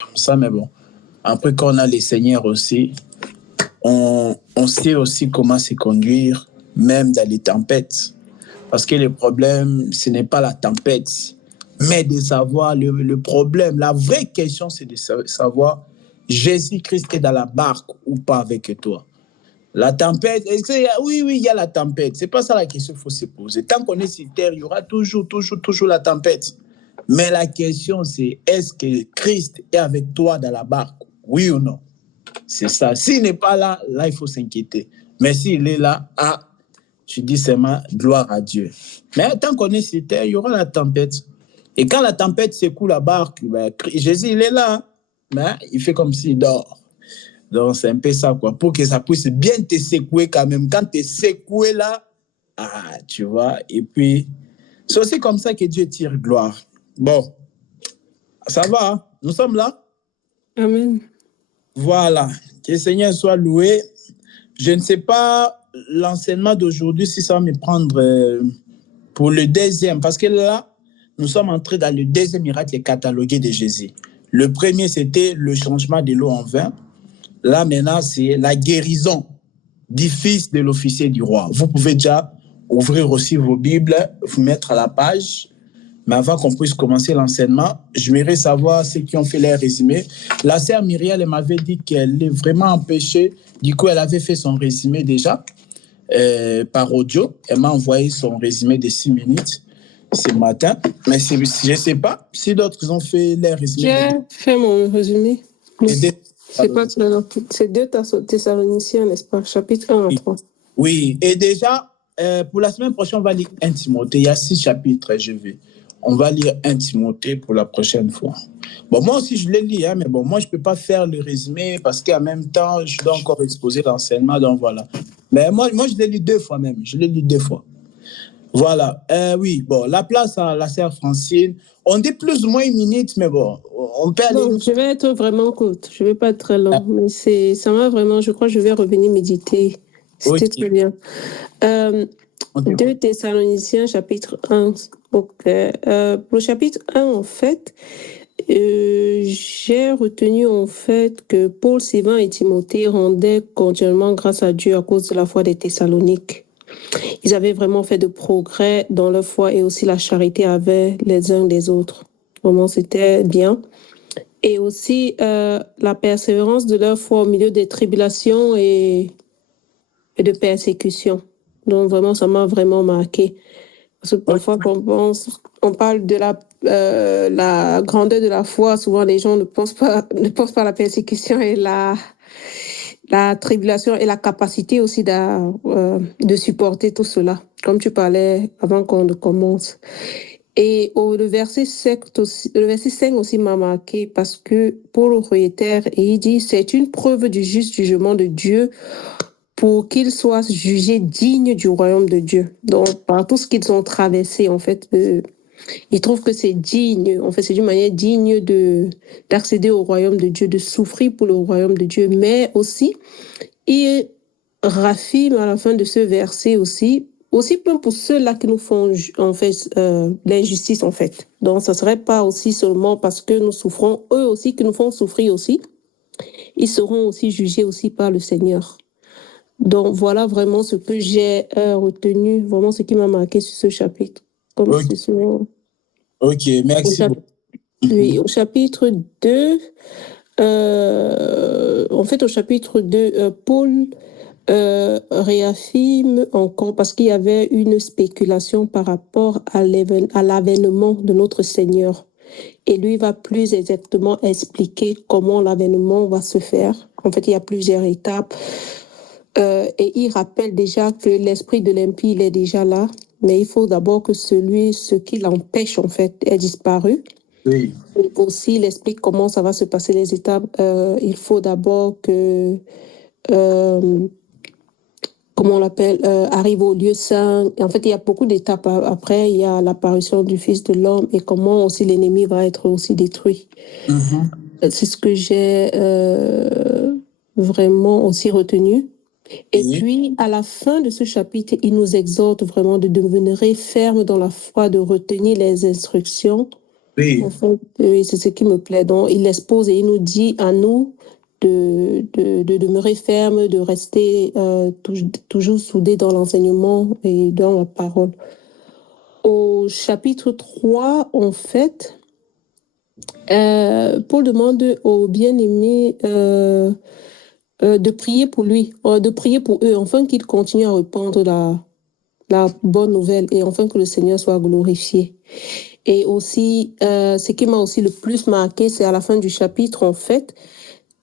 comme ça, mais bon. Après, quand on a les seigneurs aussi, on sait aussi comment se conduire, même dans les tempêtes. Parce que le problème, ce n'est pas la tempête, mais de savoir le problème. La vraie question, c'est de savoir Jésus-Christ est dans la barque ou pas avec toi. La tempête, oui, il y a la tempête. Ce n'est pas ça la question qu'il faut se poser. Tant qu'on est sur terre, il y aura toujours la tempête. Mais la question, c'est est-ce que Christ est avec toi dans la barque? Oui ou non? C'est ça. S'il n'est pas là, là, il faut s'inquiéter. Mais s'il est là, tu dis seulement gloire à Dieu. Mais tant qu'on est sur terre, il y aura la tempête. Et quand la tempête secoue la barque, ben, Jésus, il est là. Mais il fait comme s'il dort. Donc, c'est un peu ça, quoi. Pour que ça puisse bien te secouer quand même. Quand tu es secoué là, tu vois. Et puis, c'est aussi comme ça que Dieu tire gloire. Bon, ça va, hein? Nous sommes là? Amen. Voilà. Que le Seigneur soit loué. Je ne sais pas l'enseignement d'aujourd'hui si ça va me prendre pour le deuxième. Parce que là, nous sommes entrés dans le deuxième miracle catalogué de Jésus. Le premier, c'était le changement de l'eau en vin. Là, maintenant, c'est la guérison du fils de l'officier du roi. Vous pouvez déjà ouvrir aussi vos Bibles, vous mettre à la page. Mais avant qu'on puisse commencer l'enseignement, j'aimerais savoir ceux qui ont fait leur résumé. La sœur Myriel m'avait dit qu'elle est vraiment empêchée. Du coup, elle avait fait son résumé déjà par audio. Elle m'a envoyé son résumé de 6 minutes ce matin. Mais je ne sais pas si d'autres ont fait leur résumé. J'ai fait mon résumé. C'est 2 Thessaloniciens, n'est-ce pas? Chapitre 1 à 3. Oui, et déjà, pour la semaine prochaine, on va lire 1 Timothée. Il y a 6 chapitres, on va lire 1 Timothée pour la prochaine fois. Bon, moi aussi, je l'ai lu, hein, mais bon, moi, je ne peux pas faire le résumé parce qu'en même temps, je dois encore exposer l'enseignement, donc voilà. Mais moi, je l'ai lu 2 fois même. Je l'ai lu 2 fois. Voilà. Oui, bon, la place à la sœur Francine. On dit plus ou moins 1 minute, mais bon, on peut aller... Non, je vais être vraiment courte. Je ne vais pas être très long. Mais ça m'a vraiment... Je crois que je vais revenir méditer. C'était très bien. 2 Thessaloniciens, chapitre 1. Donc, pour le chapitre 1, en fait, j'ai retenu en fait que Paul, Sylvain et Timothée rendaient continuellement grâce à Dieu à cause de la foi des Thessaloniques. Ils avaient vraiment fait de progrès dans leur foi et aussi la charité avec les uns des autres. Vraiment, c'était bien. Et aussi la persévérance de leur foi au milieu des tribulations et de persécutions. Donc, vraiment, ça m'a vraiment marqué. Parce que parfois, quand on parle de la grandeur de la foi, souvent les gens ne pensent pas à la persécution et la tribulation et la capacité aussi de supporter tout cela, comme tu parlais avant qu'on ne commence. Et le verset 5 aussi m'a marqué parce que Paul réitère et il dit « C'est une preuve du juste jugement de Dieu pour qu'ils soient jugés dignes du royaume de Dieu. » Donc, par tout ce qu'ils ont traversé, en fait, ils trouvent que c'est digne, en fait, c'est d'une manière digne d'accéder au royaume de Dieu, de souffrir pour le royaume de Dieu. Mais aussi, il raffirme à la fin de ce verset aussi même pour ceux-là qui nous font, en fait, l'injustice, en fait. Donc, ça ne serait pas aussi seulement parce que nous souffrons, eux aussi, qui nous font souffrir aussi. Ils seront aussi jugés aussi par le Seigneur. Donc, voilà vraiment ce que j'ai retenu, vraiment ce qui m'a marqué sur ce chapitre. Comme Ok, merci beaucoup. Oui, au chapitre 2, en fait, au chapitre 2, Paul réaffirme encore, parce qu'il y avait une spéculation par rapport à l'avènement de notre Seigneur. Et lui va plus exactement expliquer comment l'avènement va se faire. En fait, il y a plusieurs étapes. Et il rappelle déjà que l'esprit de l'impie, il est déjà là, mais il faut d'abord que ce qui l'empêche, en fait, ait disparu. Oui. Et aussi, il explique comment ça va se passer les étapes. Il faut d'abord que, comment on l'appelle, arrive au lieu saint. Et en fait, il y a beaucoup d'étapes. Après, il y a l'apparition du Fils de l'homme et comment aussi l'ennemi va être aussi détruit. C'est ce que j'ai vraiment aussi retenu. Et puis, à la fin de ce chapitre, il nous exhorte vraiment de demeurer ferme dans la foi, de retenir les instructions En fait, oui, c'est ce qui me plaît. Donc, il expose et il nous dit à nous de demeurer ferme, de rester toujours soudés dans l'enseignement et dans la parole. Au chapitre 3, en fait, Paul demande aux bien-aimés de prier pour lui, de prier pour eux, afin qu'ils continuent à répandre la bonne nouvelle et enfin que le Seigneur soit glorifié. Et aussi, ce qui m'a aussi le plus marqué, c'est à la fin du chapitre, en fait,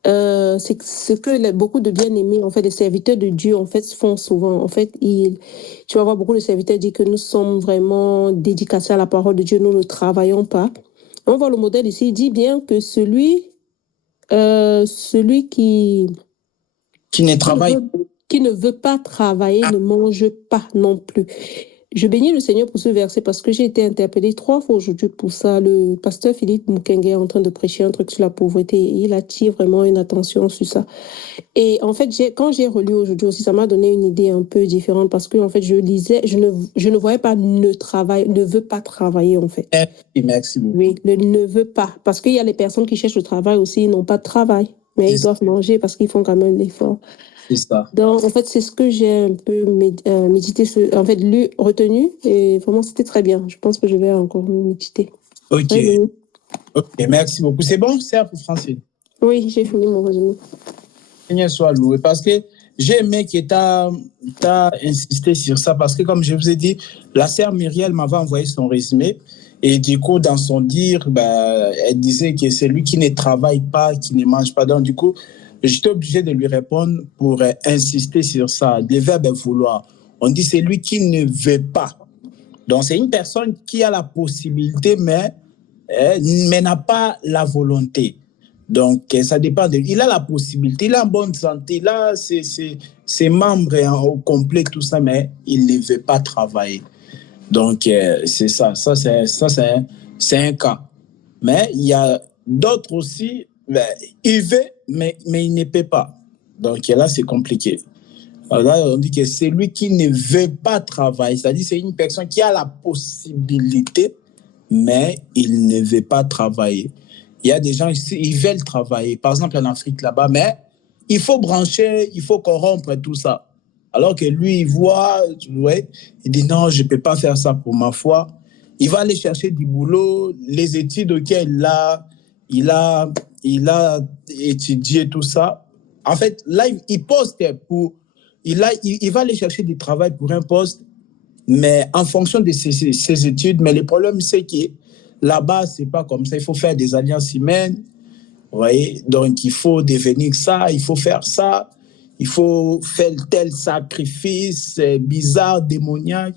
c'est ce que beaucoup de bien-aimés, en fait, les serviteurs de Dieu, en fait, font souvent. En fait, tu vas voir beaucoup de serviteurs dire que nous sommes vraiment dédicacés à la parole de Dieu, nous ne travaillons pas. On voit le modèle ici, il dit bien que celui qui ne veut pas travailler ne mange pas non plus. Je bénis le Seigneur pour ce verset parce que j'ai été interpellée 3 fois aujourd'hui pour ça. Le pasteur Philippe Mukenge est en train de prêcher un truc sur la pauvreté et il attire vraiment une attention sur ça. Et en fait, quand j'ai relu aujourd'hui aussi, ça m'a donné une idée un peu différente parce que en fait, je lisais, je ne voyais pas ne veut pas travailler en fait. Merci beaucoup. Oui, le ne veut pas. Parce qu'il y a les personnes qui cherchent le travail aussi, ils n'ont pas de travail, mais ils doivent manger parce qu'ils font quand même l'effort. C'est ça. Donc, en fait, c'est ce que j'ai un peu médité, en fait, lu, retenu, et vraiment, c'était très bien. Je pense que je vais encore méditer. Ok. Oui. Ok, merci beaucoup. C'est bon, c'est pour Francine? Oui, j'ai fini mon résumé. Seigneur soit loué. Parce que j'ai aimé que tu as insisté sur ça, parce que comme je vous ai dit, la sœur Myriel m'avait envoyé son résumé, et du coup, dans son dire, elle disait que c'est lui qui ne travaille pas, qui ne mange pas. Donc, du coup, j'étais obligé de lui répondre pour insister sur ça. Le verbe est vouloir. On dit c'est lui qui ne veut pas. Donc, c'est une personne qui a la possibilité, mais n'a pas la volonté. Donc, ça dépend de lui. Il a la possibilité, il est en bonne santé, il a ses membres au complet, tout ça, mais il ne veut pas travailler. Donc, c'est ça. Ça, c'est un cas. Mais il y a d'autres aussi, il veut, mais il ne peut pas. Donc, là, c'est compliqué. Alors là, on dit que c'est lui qui ne veut pas travailler. C'est-à-dire que c'est une personne qui a la possibilité, mais il ne veut pas travailler. Il y a des gens ici, ils veulent travailler. Par exemple, en Afrique, là-bas, mais il faut brancher, il faut corrompre tout ça. Alors que lui, il voit, ouais, il dit non, je ne peux pas faire ça pour ma foi. Il va aller chercher du boulot, les études auxquelles il a étudié tout ça. En fait, là, il poste pour... Il va aller chercher du travail pour un poste, mais en fonction de ses études. Mais le problème, c'est que là-bas, ce n'est pas comme ça. Il faut faire des alliances humaines. Vous voyez? Donc, il faut devenir ça, il faut faire ça, il faut faire tel sacrifice bizarre, démoniaque.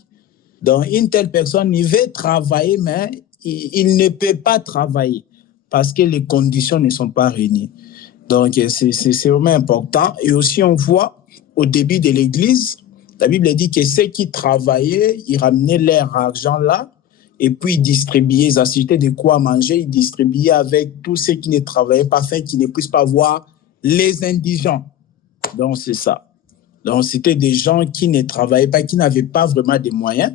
Donc, une telle personne, il veut travailler, mais il ne peut pas travailler parce que les conditions ne sont pas réunies. Donc, c'est vraiment important. Et aussi, on voit au début de l'Église, la Bible dit que ceux qui travaillaient, ils ramenaient leur argent là, et puis ils distribuaient, ils achetaient de quoi manger, ils distribuaient avec tous ceux qui ne travaillaient pas, afin qu'ils ne puissent pas voir les indigents. Donc, c'est ça. Donc, c'était des gens qui ne travaillaient pas, qui n'avaient pas vraiment de moyens.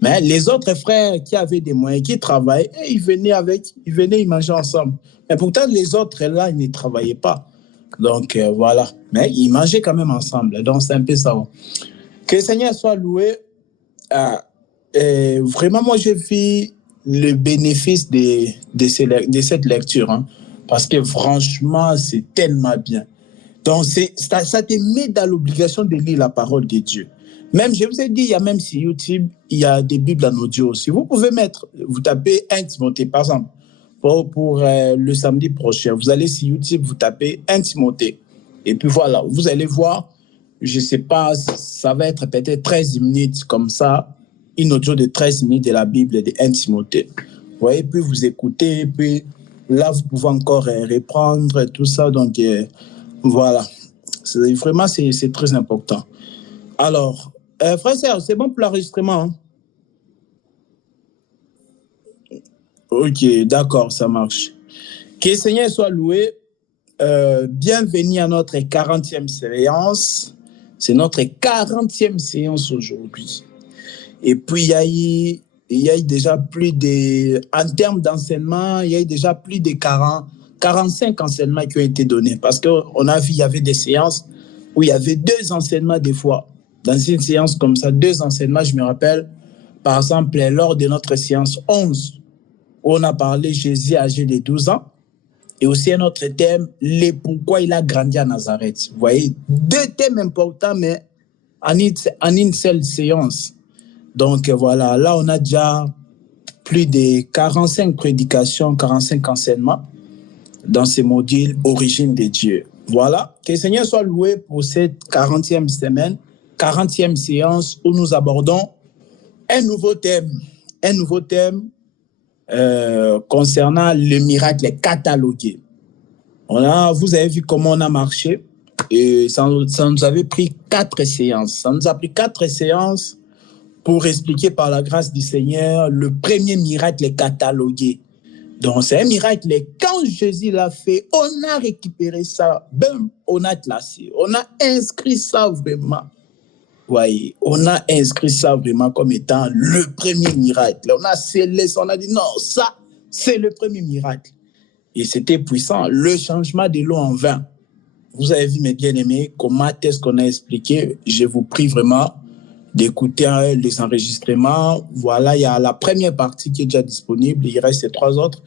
Mais les autres frères qui avaient des moyens, qui travaillaient, ils venaient, ils mangeaient ensemble. Mais pourtant, les autres là, ils ne travaillaient pas. Donc, voilà. Mais ils mangeaient quand même ensemble. Donc, c'est un peu ça. Que le Seigneur soit loué. Vraiment, moi, j'ai vu le bénéfice de cette lecture. Hein, parce que franchement, c'est tellement bien. Donc, ça te met dans l'obligation de lire la parole de Dieu. Même, je vous ai dit, il y a même sur YouTube, il y a des Bibles en audio aussi. Vous pouvez vous tapez 1 Timothée, par exemple, pour le samedi prochain. Vous allez sur YouTube, vous tapez 1 Timothée. Et puis voilà, vous allez voir, je ne sais pas, ça va être peut-être 13 minutes comme ça, une audio de 13 minutes de la Bible de 1 Timothée. Vous voyez, puis vous écoutez, puis là, vous pouvez encore reprendre tout ça. Donc, voilà. Vraiment, c'est très important. Alors, frère Serge, c'est bon pour l'enregistrement? Hein? Ok, d'accord, ça marche. Que le Seigneur soit loué. Bienvenue à notre 40e séance. C'est notre 40e séance aujourd'hui. Et puis, il y a eu il y a eu déjà plus de, en termes d'enseignement, il y a eu déjà plus de 45 enseignements qui ont été donnés. Parce qu'on a vu, il y avait des séances où il y avait 2 enseignements des fois. Dans une séance comme ça, 2 enseignements, je me rappelle, par exemple, lors de notre séance 11, où on a parlé Jésus âgé de 12 ans, et aussi un autre thème, pourquoi il a grandi à Nazareth. Vous voyez, 2 thèmes importants, mais en une seule séance. Donc voilà, là on a déjà plus de 45 prédications, 45 enseignements dans ces modules Origine de Dieu. Voilà, que le Seigneur soit loué pour cette 40e semaine, 40e séance où nous abordons un nouveau thème concernant le miracle catalogué. Vous avez vu comment on a marché et ça nous avait pris 4 séances. Ça nous a pris 4 séances pour expliquer par la grâce du Seigneur le premier miracle catalogué. Donc, c'est un miracle. Quand Jésus l'a fait, on a récupéré ça. Bam, on a classé. On a inscrit ça vraiment. Voyez, on a inscrit ça vraiment comme étant le premier miracle. On a scellé ça, on a dit non, ça, c'est le premier miracle. Et c'était puissant. Le changement de l'eau en vin. Vous avez vu, mes bien-aimés, comment est-ce qu'on a expliqué. Je vous prie vraiment d'écouter les enregistrements. Voilà, il y a la première partie qui est déjà disponible. Il reste les 3 autres.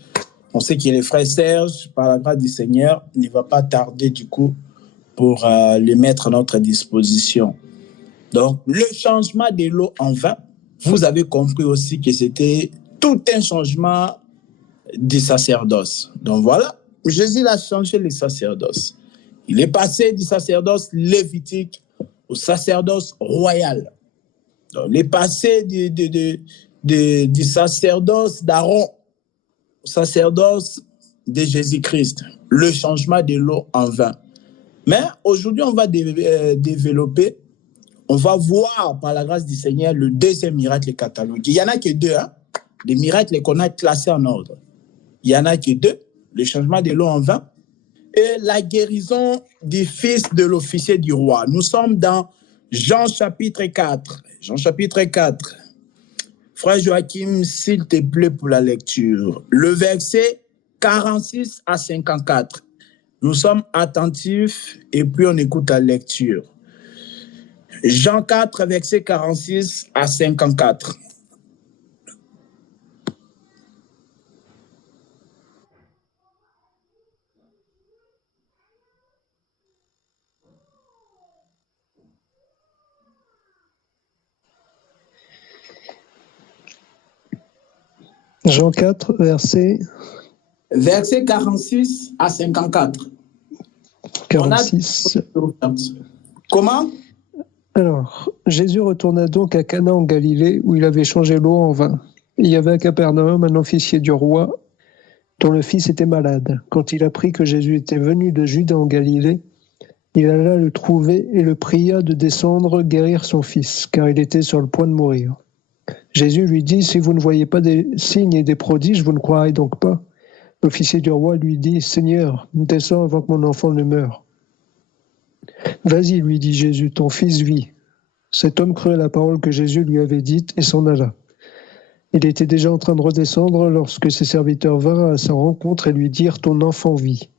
On sait que le frère Serge, par la grâce du Seigneur, ne va pas tarder du coup pour les mettre à notre disposition. Donc, le changement de l'eau en vin, vous avez compris aussi que c'était tout un changement du sacerdoce. Donc voilà, Jésus a changé le sacerdoce. Il est passé du sacerdoce lévitique au sacerdoce royal. Donc, il est passé du sacerdoce d'Aaron au sacerdoce de Jésus-Christ. Le changement de l'eau en vin. Mais aujourd'hui, on va développer, on va voir par la grâce du Seigneur le deuxième miracle catalogué. Il n'y en a que 2, des miracles qu'on a classés en ordre. Il n'y en a que 2, le changement de l'eau en vin et la guérison du fils de l'officier du roi. Nous sommes dans Jean chapitre 4. Jean chapitre 4. Frère Joachim, s'il te plaît pour la lecture. Le verset 46 à 54. Nous sommes attentifs et puis on écoute la lecture. Jean 4, verset 46 à 54. Jean 4, verset 46 à 54. 46. Comment? Alors, Jésus retourna donc à Cana en Galilée, où il avait changé l'eau en vin. Il y avait à Capernaum un officier du roi dont le fils était malade. Quand il apprit que Jésus était venu de Juda en Galilée, il alla le trouver et le pria de descendre guérir son fils, car il était sur le point de mourir. Jésus lui dit, « Si vous ne voyez pas des signes et des prodiges, vous ne croirez donc pas. » L'officier du roi lui dit, « Seigneur, descends avant que mon enfant ne meure. » « Vas-y, lui dit Jésus, ton fils vit. » Cet homme crut à la parole que Jésus lui avait dite et s'en alla. Il était déjà en train de redescendre lorsque ses serviteurs vinrent à sa rencontre et lui dirent, « Ton enfant vit. »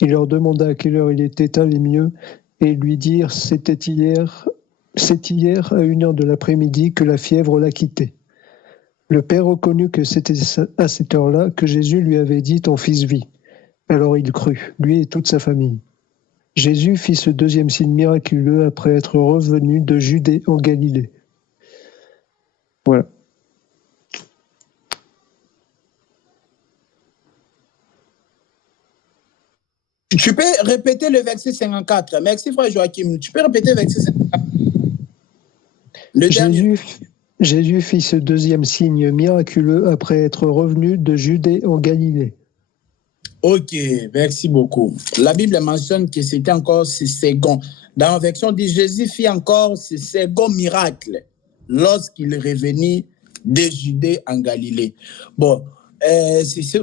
Il leur demanda à quelle heure il était allé mieux et ils lui dirent, « C'est hier à 1h de l'après-midi que la fièvre l'a quitté. » Le père reconnut que c'était à cette heure-là que Jésus lui avait dit, « Ton fils vit. » Alors il crut, lui et toute sa famille. Jésus fit ce deuxième signe miraculeux après être revenu de Judée en Galilée. Voilà. Tu peux répéter le verset 54. Merci, frère Joachim. Tu peux répéter le verset 54. Jésus fit ce deuxième signe miraculeux après être revenu de Judée en Galilée. Ok, merci beaucoup. La Bible mentionne que c'était encore ce second. Dans la version dit Jésus fit encore ce second miracle lorsqu'il est revenu de Judée en Galilée. Bon,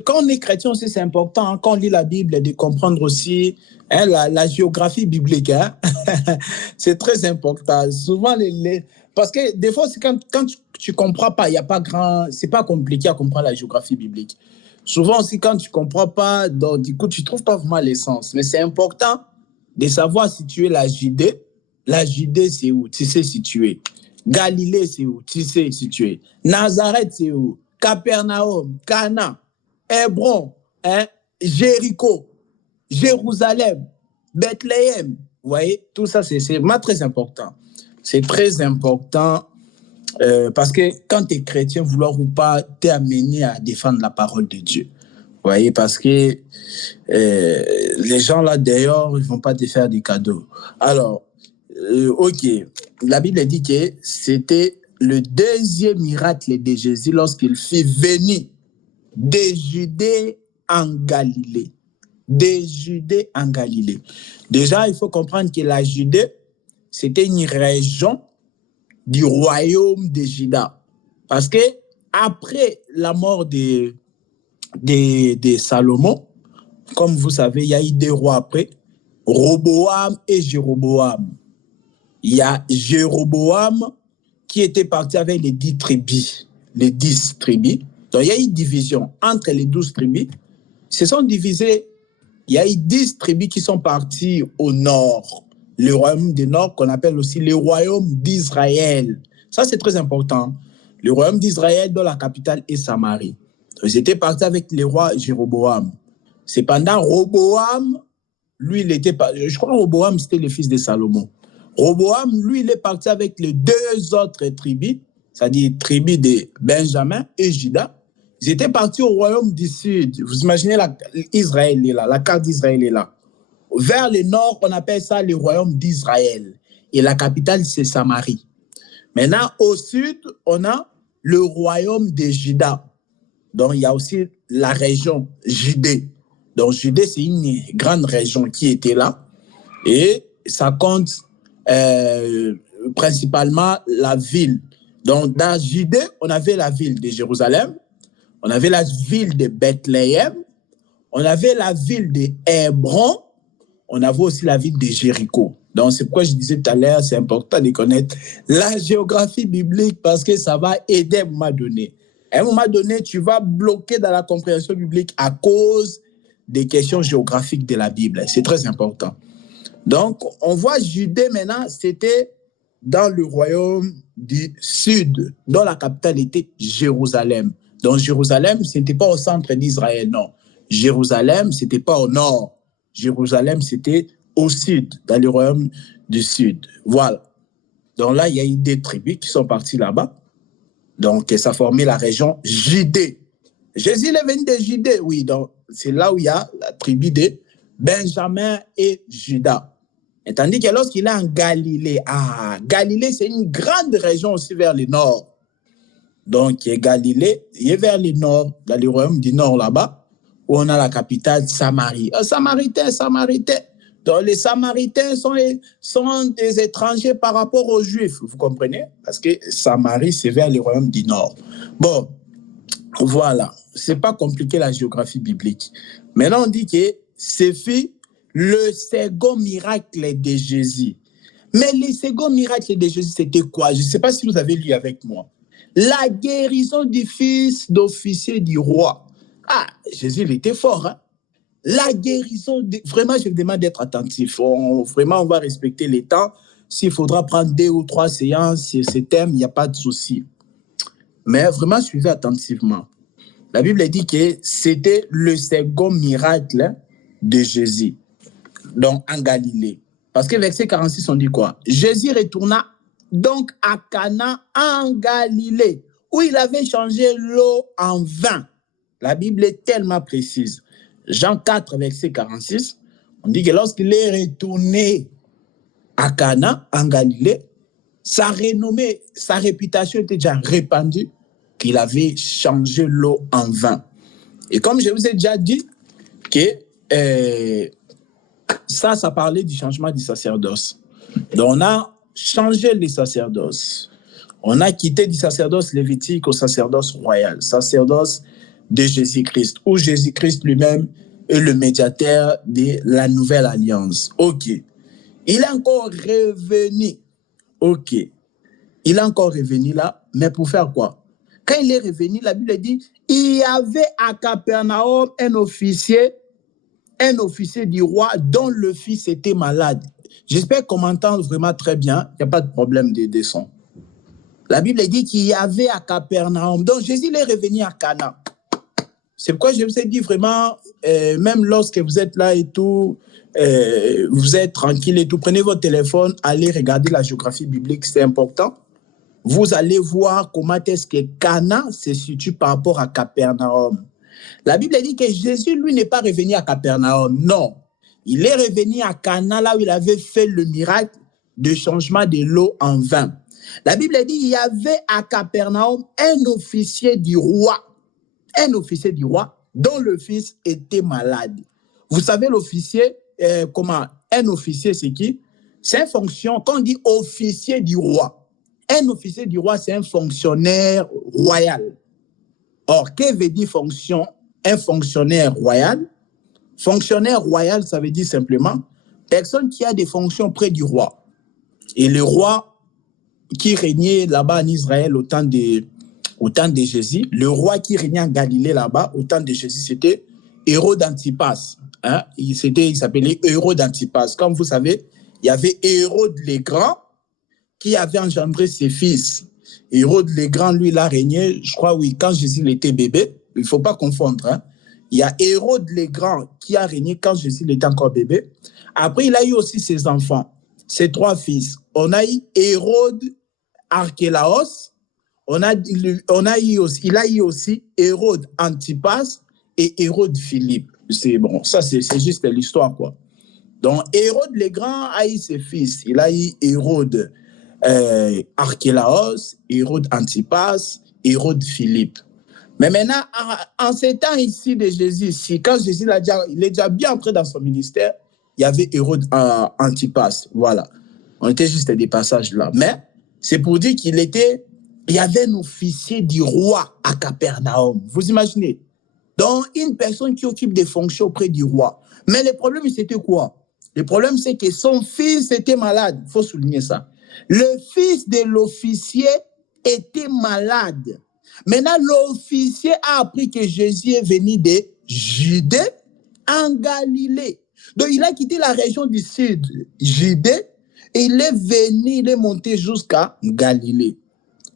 quand on est chrétien aussi, c'est important, quand on lit la Bible, de comprendre aussi la géographie biblique. C'est très important. Souvent, Parce que des fois, c'est quand tu comprends pas, il y a pas grand, c'est pas compliqué à comprendre la géographie biblique. Souvent aussi, quand tu comprends pas, donc, du coup, tu trouves pas vraiment l'essence. Mais c'est important de savoir situer la Judée. La Judée, c'est où? Tu sais situer. Galilée, c'est où? Tu sais situer. Nazareth, c'est où? Capernaum, Cana, Hébron, hein? Jéricho, Jérusalem, Bethléem. Vous voyez, tout ça, c'est vraiment très important. C'est très important parce que quand tu es chrétien, vouloir ou pas, tu es amené à défendre la parole de Dieu. Vous voyez, parce que les gens là d'ailleurs, ils ne vont pas te faire des cadeaux. Alors, ok, la Bible dit que c'était le deuxième miracle de Jésus lorsqu'il fut venu de Judée en Galilée. De Judée en Galilée. Déjà, il faut comprendre que la Judée, c'était une région du royaume de Juda. Parce que après la mort de Salomon, comme vous savez, il y a eu deux rois après, Roboam et Jéroboam. Il y a Jéroboam qui était parti avec les 10 tribus. Les 10 tribus. Donc, il y a eu une division entre les 12 tribus. Ils se sont divisés. Il y a eu 10 tribus qui sont parties au nord. Le royaume du nord, qu'on appelle aussi le royaume d'Israël. Ça, c'est très important. Le royaume d'Israël, dont la capitale est Samarie. Ils étaient partis avec le roi Jéroboam. Cependant, Roboam, lui, il était pas. Je crois que Roboam, c'était le fils de Salomon. Roboam, lui, il est parti avec les deux autres tribus, c'est-à-dire tribus de Benjamin et Juda. Ils étaient partis au royaume du sud. Vous imaginez, Israël est là, la carte d'Israël est là. Vers le nord, on appelle ça le royaume d'Israël. Et la capitale, c'est Samarie. Maintenant, au sud, on a le royaume de Juda. Donc, il y a aussi la région Judée. Donc, Judée, c'est une grande région qui était là. Et ça compte principalement la ville. Donc, dans Judée, on avait la ville de Jérusalem, on avait la ville de Bethléem, on avait la ville de Hébron, on avait aussi la ville de Jéricho. Donc, c'est pourquoi je disais tout à l'heure, c'est important de connaître la géographie biblique parce que ça va aider à un moment donné. À un moment donné, tu vas bloquer dans la compréhension biblique à cause des questions géographiques de la Bible. C'est très important. Donc, on voit Judée maintenant, c'était dans le royaume du sud, dont la capitale était Jérusalem. Donc, Jérusalem, ce n'était pas au centre d'Israël, non. Jérusalem, ce n'était pas au nord. Jérusalem, c'était au sud, dans le royaume du sud. Voilà. Donc là, il y a eu des tribus qui sont parties là-bas. Donc, ça formait la région Judée. Jésus est venu de Judée, oui. Donc, c'est là où il y a la tribu de Benjamin et Juda. Et tandis que lorsqu'il est en Galilée, Galilée, c'est une grande région aussi vers le nord. Donc, Galilée, il est vers le nord, dans le royaume du nord là-bas, où on a la capitale Samarie. Samaritain. Donc, les Samaritains sont des étrangers par rapport aux Juifs, vous comprenez? Parce que Samarie, c'est vers le royaume du nord. Bon, voilà. C'est pas compliqué la géographie biblique. Maintenant, on dit que c'est fait le second miracle de Jésus. Mais le second miracle de Jésus, c'était quoi? Je ne sais pas si vous avez lu avec moi. La guérison du fils d'officier du roi. Jésus, il était fort, hein? La guérison, vraiment, je vous demande d'être attentif. Vraiment, on va respecter les temps. S'il faudra prendre 2 ou 3 séances sur ce thème, il n'y a pas de souci. Mais vraiment, suivez attentivement. La Bible dit que c'était le second miracle de Jésus, donc en Galilée. Parce que verset 46, on dit quoi? Jésus retourna donc à Cana en Galilée, où il avait changé l'eau en vin. La Bible est tellement précise. Jean 4, verset 46, on dit que lorsqu'il est retourné à Cana, en Galilée, sa renommée, sa réputation était déjà répandue qu'il avait changé l'eau en vin. Et comme je vous ai déjà dit, que ça parlait du changement du sacerdoce. Donc, on a changé les sacerdoces. On a quitté du sacerdoce lévitique au sacerdoce royal, sacerdoce de Jésus-Christ, où Jésus-Christ lui-même est le médiateur de la nouvelle alliance. OK. Il est encore revenu. OK. il est encore revenu là, mais pour faire quoi? Quand il est revenu, la Bible dit, il y avait à Capernaum un officier du roi dont le fils était malade. J'espère qu'on m'entend vraiment très bien, il n'y a pas de problème de son. La Bible dit qu'il y avait à Capernaum. Donc Jésus est revenu à Cana. C'est pourquoi je vous ai dit vraiment, même lorsque vous êtes là et tout, vous êtes tranquille et tout, prenez votre téléphone, allez regarder la géographie biblique, c'est important. Vous allez voir comment est-ce que Cana se situe par rapport à Capernaum. La Bible dit que Jésus, lui, n'est pas revenu à Capernaum. Non. Il est revenu à Cana, là où il avait fait le miracle de changement de l'eau en vin. La Bible dit qu'il y avait à Capernaum un officier du roi dont le fils était malade. Vous savez, l'officier, comment? Un officier, c'est qui? C'est une fonction, quand on dit officier du roi, un officier du roi, c'est un fonctionnaire royal. Or, que veut dire fonction? Un fonctionnaire royal. Fonctionnaire royal, ça veut dire simplement personne qui a des fonctions près du roi. Et le roi qui régnait là-bas en Israël au temps de Jésus, le roi qui régnait en Galilée là-bas au temps de Jésus, c'était Hérode Antipas. Hein? Il s'appelait Hérode Antipas. Comme vous savez, il y avait Hérode le Grand qui avait engendré ses fils. Hérode le Grand, lui, il a régné, je crois, oui, quand Jésus était bébé. Il ne faut pas confondre. Hein? Il y a Hérode le Grand qui a régné quand Jésus était encore bébé. Après, il a eu aussi ses enfants, ses 3 fils. On a eu Hérode Archélaos. Il a eu aussi Hérode Antipas et Hérode Philippe. C'est bon, ça c'est juste l'histoire, quoi. Donc, Hérode le Grand a eu ses fils. Il a eu Hérode Archélaos, Hérode Antipas, Hérode Philippe. Mais maintenant, en ces temps ici de Jésus, quand Jésus il est déjà bien entré dans son ministère, il y avait Hérode Antipas. Voilà. On était juste des passages là. Mais c'est pour dire qu'il y avait un officier du roi à Capernaum. Vous imaginez? Donc, une personne qui occupe des fonctions auprès du roi. Mais le problème, c'était quoi? Le problème, c'est que son fils était malade. Il faut souligner ça. Le fils de l'officier était malade. Maintenant, l'officier a appris que Jésus est venu de Judée en Galilée. Donc, il a quitté la région du sud, Judée, et il est monté jusqu'à Galilée.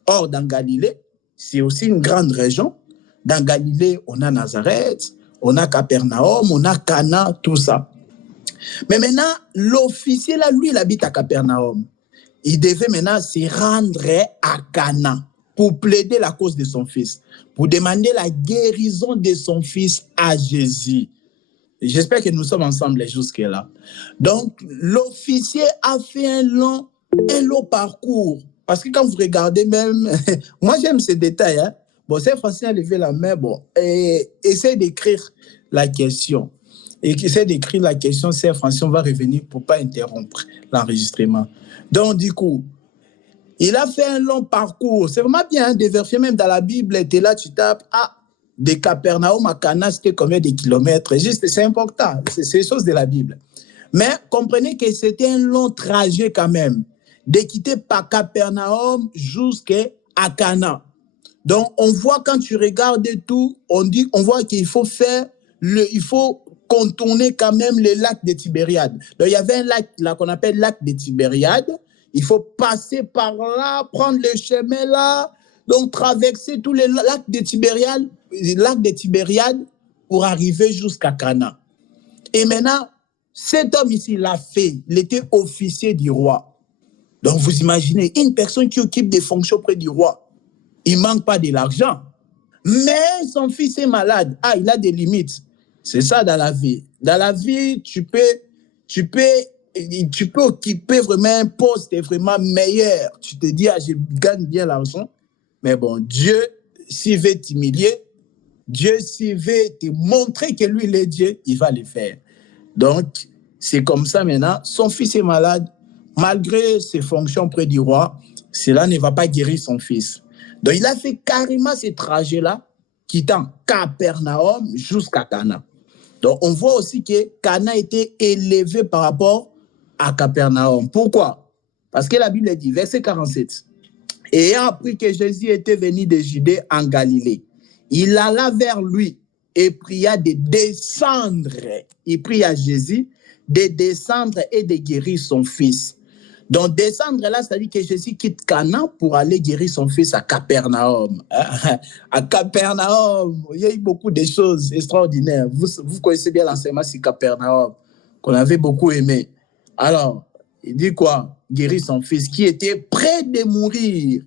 Or, dans Galilée, c'est aussi une grande région. Dans Galilée, on a Nazareth, on a Capernaum, on a Cana, tout ça. Mais maintenant, l'officier, là, lui, il habite à Capernaum. Il devait maintenant se rendre à Cana pour plaider la cause de son fils, pour demander la guérison de son fils à Jésus. J'espère que nous sommes ensemble jusque-là. Donc, l'officier a fait un long parcours. Parce que quand vous regardez même, moi j'aime ces détails. Hein? Bon, c'est facile à lever la main. Bon, essaye d'écrire la question. Et essaye d'écrire la question, c'est Français, on va revenir pour ne pas interrompre l'enregistrement. Donc, du coup, il a fait un long parcours. C'est vraiment bien hein, de vérifier même dans la Bible. Tu es là, tu tapes, de Capernaum à Cana, c'était combien de kilomètres? Juste, c'est important. C'est les choses de la Bible. Mais comprenez que c'était un long trajet quand même, de quitter par Capernaum jusqu'à Cana. Donc, on voit quand tu regardes tout, on voit qu'il faut il faut contourner quand même le lac de Tibériade. Donc, il y avait un lac là qu'on appelle lac de Tibériade. Il faut passer par là, prendre le chemin là, donc traverser tous les lacs de Tibériade pour arriver jusqu'à Cana. Et maintenant, cet homme ici l'a fait. Il était officier du roi. Donc, vous imaginez, une personne qui occupe des fonctions près du roi, il ne manque pas de l'argent. Mais son fils est malade. Il a des limites. C'est ça dans la vie. Dans la vie, tu peux occuper vraiment un poste vraiment meilleur. Tu te dis, je gagne bien l'argent. Mais bon, Dieu, s'il veut t'humilier, Dieu, s'il veut te montrer que lui, il est Dieu, il va le faire. Donc, c'est comme ça maintenant. Son fils est malade. Malgré ses fonctions près du roi, cela ne va pas guérir son fils. Donc, il a fait carrément ce trajet-là, quittant Capernaum jusqu'à Cana. Donc, on voit aussi que Cana était élevé par rapport à Capernaum. Pourquoi? Parce que la Bible dit, verset 47, Et ayant appris que Jésus était venu de Judée en Galilée, il alla vers lui et pria de descendre. Il prie à Jésus de descendre et de guérir son fils. Donc, descendre là, ça dit que Jésus quitte Cana pour aller guérir son fils à Capernaum. À Capernaum, il y a eu beaucoup de choses extraordinaires. Vous connaissez bien l'enseignement sur Capernaum, qu'on avait beaucoup aimé. Alors, il dit quoi? Guérir son fils qui était près de mourir.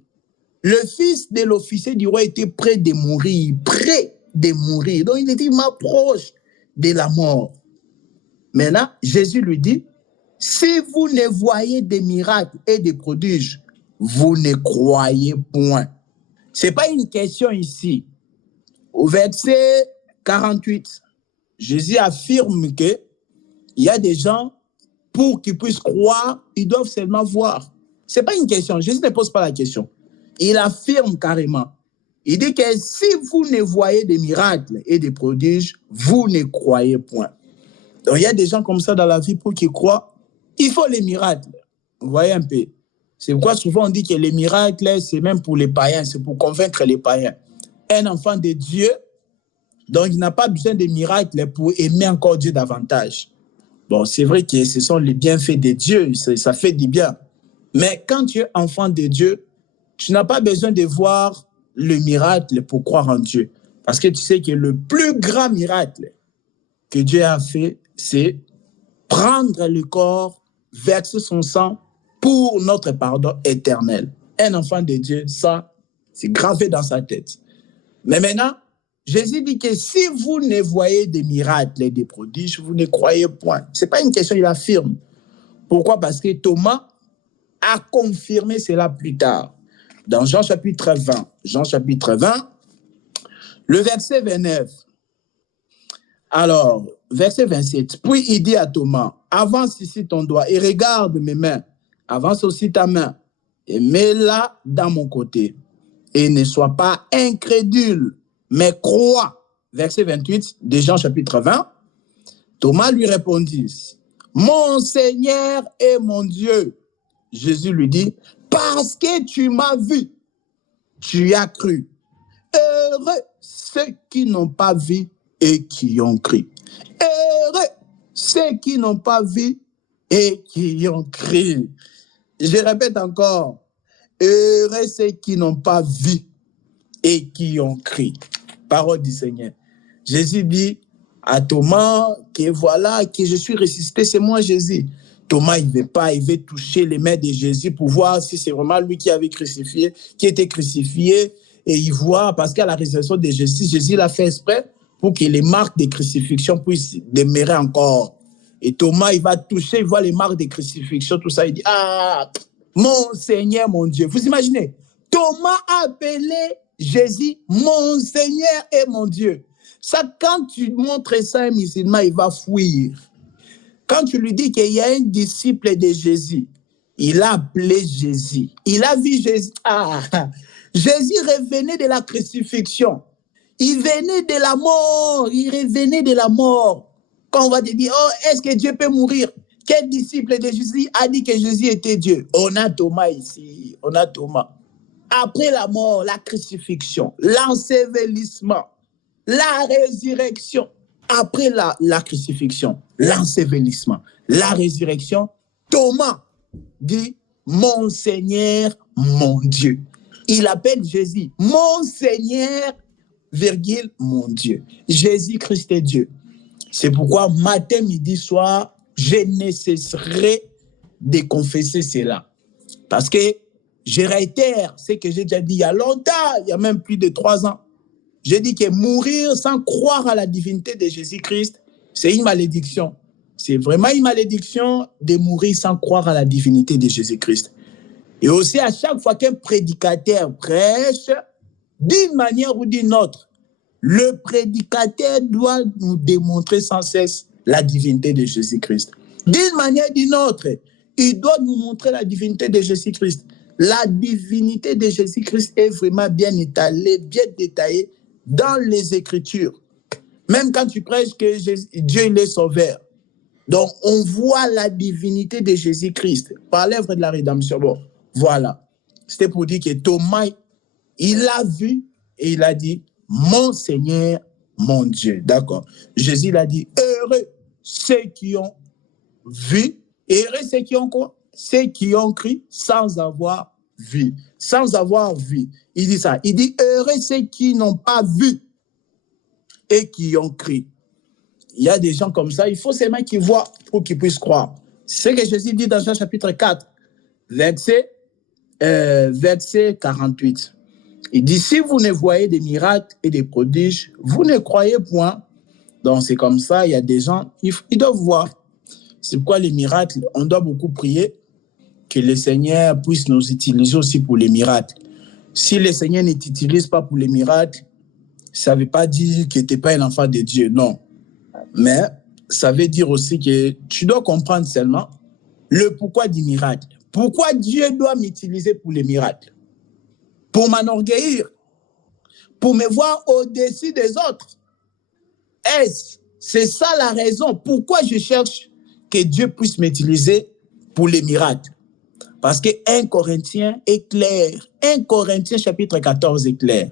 Le fils de l'officier du roi était près de mourir, Donc, il dit, il m'approche de la mort. Maintenant, Jésus lui dit, si vous ne voyez des miracles et des prodiges, vous ne croyez point. Ce n'est pas une question ici. Au verset 48, Jésus affirme qu'il y a des gens, pour qu'ils puissent croire, ils doivent seulement voir. Ce n'est pas une question. Jésus ne pose pas la question. Il affirme carrément. Il dit que si vous ne voyez des miracles et des prodiges, vous ne croyez point. Donc, il y a des gens comme ça dans la vie pour qu'ils croient. Il faut les miracles. Vous voyez un peu. C'est pourquoi souvent on dit que les miracles, c'est même pour les païens, c'est pour convaincre les païens. Un enfant de Dieu, donc il n'a pas besoin de miracles pour aimer encore Dieu davantage. Bon, c'est vrai que ce sont les bienfaits de Dieu, ça fait du bien. Mais quand tu es enfant de Dieu, tu n'as pas besoin de voir le miracle pour croire en Dieu. Parce que tu sais que le plus grand miracle que Dieu a fait, c'est prendre le corps, verser son sang pour notre pardon éternel. Un enfant de Dieu, ça, c'est gravé dans sa tête. Mais maintenant, Jésus dit que si vous ne voyez des miracles et des prodiges, vous ne croyez point. Ce n'est pas une question, il affirme. Pourquoi? Parce que Thomas a confirmé cela plus tard. Dans Jean chapitre 20, le verset 29. Alors, verset 27. Puis il dit à Thomas, avance ici ton doigt et regarde mes mains. Avance aussi ta main et mets-la dans mon côté. Et ne sois pas incrédule, mais crois. Verset 28 de Jean chapitre 20. Thomas lui répondit, mon Seigneur et mon Dieu. Jésus lui dit, parce que tu m'as vu, tu as cru. Heureux ceux qui n'ont pas vu et qui ont cru. Heureux ceux qui n'ont pas vu et qui ont cru. Je répète encore, heureux ceux qui n'ont pas vu et qui ont cru. Parole du Seigneur. Jésus dit à Thomas que voilà, que je suis ressuscité, c'est moi Jésus. Thomas, il ne veut pas, il veut toucher les mains de Jésus pour voir si c'est vraiment lui qui avait crucifié, qui était crucifié. Et il voit, parce qu'à la résurrection de Jésus, Jésus l'a fait exprès pour que les marques de crucifixion puissent demeurer encore. Et Thomas, il va toucher, il voit les marques de crucifixion, tout ça, il dit, ah, mon Seigneur, mon Dieu. Vous imaginez, Thomas a appelé Jésus, mon Seigneur et mon Dieu. Ça, quand tu montres ça à un musulman, il va fuir. Quand tu lui dis qu'il y a un disciple de Jésus, il a appelé Jésus. Il a vu Jésus. Ah, Jésus revenait de la crucifixion. Il venait de la mort. Il revenait de la mort. Quand on va te dire, oh, est-ce que Dieu peut mourir? Quel disciple de Jésus a dit que Jésus était Dieu? On a Thomas ici. On a Thomas. Après la mort, la crucifixion, l'ensevelissement, la résurrection. Après la crucifixion, l'ensevelissement, la résurrection, Thomas dit, mon Seigneur, mon Dieu. Il appelle Jésus, mon Seigneur, virgule, mon Dieu. Jésus-Christ est Dieu. C'est pourquoi matin, midi, soir, je ne cesserai de confesser cela. Parce que je réitère ce que j'ai déjà dit il y a longtemps, il y a même plus de 3 ans. J'ai dit que mourir sans croire à la divinité de Jésus-Christ, c'est une malédiction. C'est vraiment une malédiction de mourir sans croire à la divinité de Jésus-Christ. Et aussi, à chaque fois qu'un prédicateur prêche, d'une manière ou d'une autre, le prédicateur doit nous démontrer sans cesse la divinité de Jésus-Christ. D'une manière ou d'une autre, il doit nous montrer la divinité de Jésus-Christ. La divinité de Jésus-Christ est vraiment bien étalée, bien détaillée dans les Écritures. Même quand tu prêches que Dieu il est sauveur. Donc, on voit la divinité de Jésus-Christ par l'œuvre de la rédemption. Bon, voilà. C'était pour dire que Thomas, il a vu et il a dit, mon Seigneur, mon Dieu. D'accord. Jésus l'a dit, heureux ceux qui ont vu, et heureux ceux qui ont quoi? Ceux qui ont cru sans avoir vu. Sans avoir vu. Il dit ça. Il dit, heureux ceux qui n'ont pas vu et qui ont cru. Il y a des gens comme ça, il faut seulement qu'ils voient pour qu'ils puissent croire. C'est ce que Jésus dit dans Jean chapitre 4, verset 48. Il dit, si vous ne voyez des miracles et des prodiges, vous ne croyez point. Donc c'est comme ça, il y a des gens, ils doivent voir. C'est pourquoi les miracles, on doit beaucoup prier que le Seigneur puisse nous utiliser aussi pour les miracles. Si le Seigneur ne t'utilise pas pour les miracles, ça ne veut pas dire que tu n'es pas un enfant de Dieu, non. Mais ça veut dire aussi que tu dois comprendre seulement le pourquoi du miracle. Pourquoi Dieu doit m'utiliser pour les miracles? Pour m'enorgueillir, pour me voir au-dessus des autres. C'est ça la raison pourquoi je cherche que Dieu puisse m'utiliser pour les miracles. Parce que 1 Corinthiens est clair. 1 Corinthiens chapitre 14 est clair.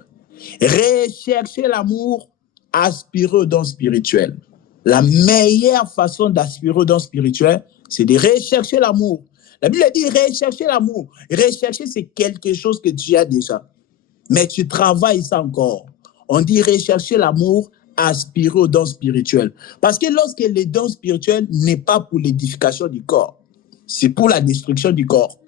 Recherchez l'amour, aspirez au don spirituel. La meilleure façon d'aspirer au don spirituel, c'est de rechercher l'amour. La Bible dit rechercher l'amour. Rechercher, c'est quelque chose que tu as déjà. Mais tu travailles ça encore. On dit rechercher l'amour, aspirer au don spirituel. Parce que lorsque le don spirituel n'est pas pour l'édification du corps, c'est pour la destruction du corps.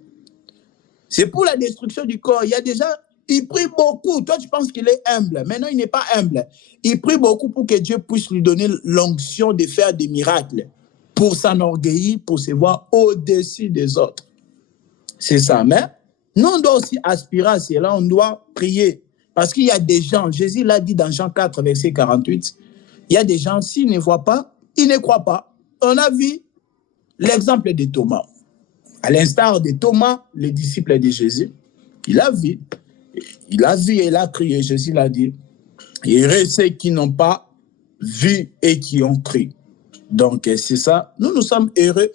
C'est pour la destruction du corps. Il y a des gens, il prie beaucoup. Toi, tu penses qu'il est humble. Maintenant, il n'est pas humble. Il prie beaucoup pour que Dieu puisse lui donner l'onction de faire des miracles, pour s'enorgueillir, pour se voir au-dessus des autres. C'est ça. Mais nous, on doit aussi aspirer à cela. On doit prier. Parce qu'il y a des gens, Jésus l'a dit dans Jean 4, verset 48, il y a des gens, s'ils ne voient pas, ils ne croient pas. On a vu l'exemple de Thomas. À l'instar de Thomas, le disciple de Jésus, il a vu et il a crié. Jésus l'a dit, heureux ceux qui n'ont pas vu et qui ont cru. Donc, c'est ça. Nous sommes heureux.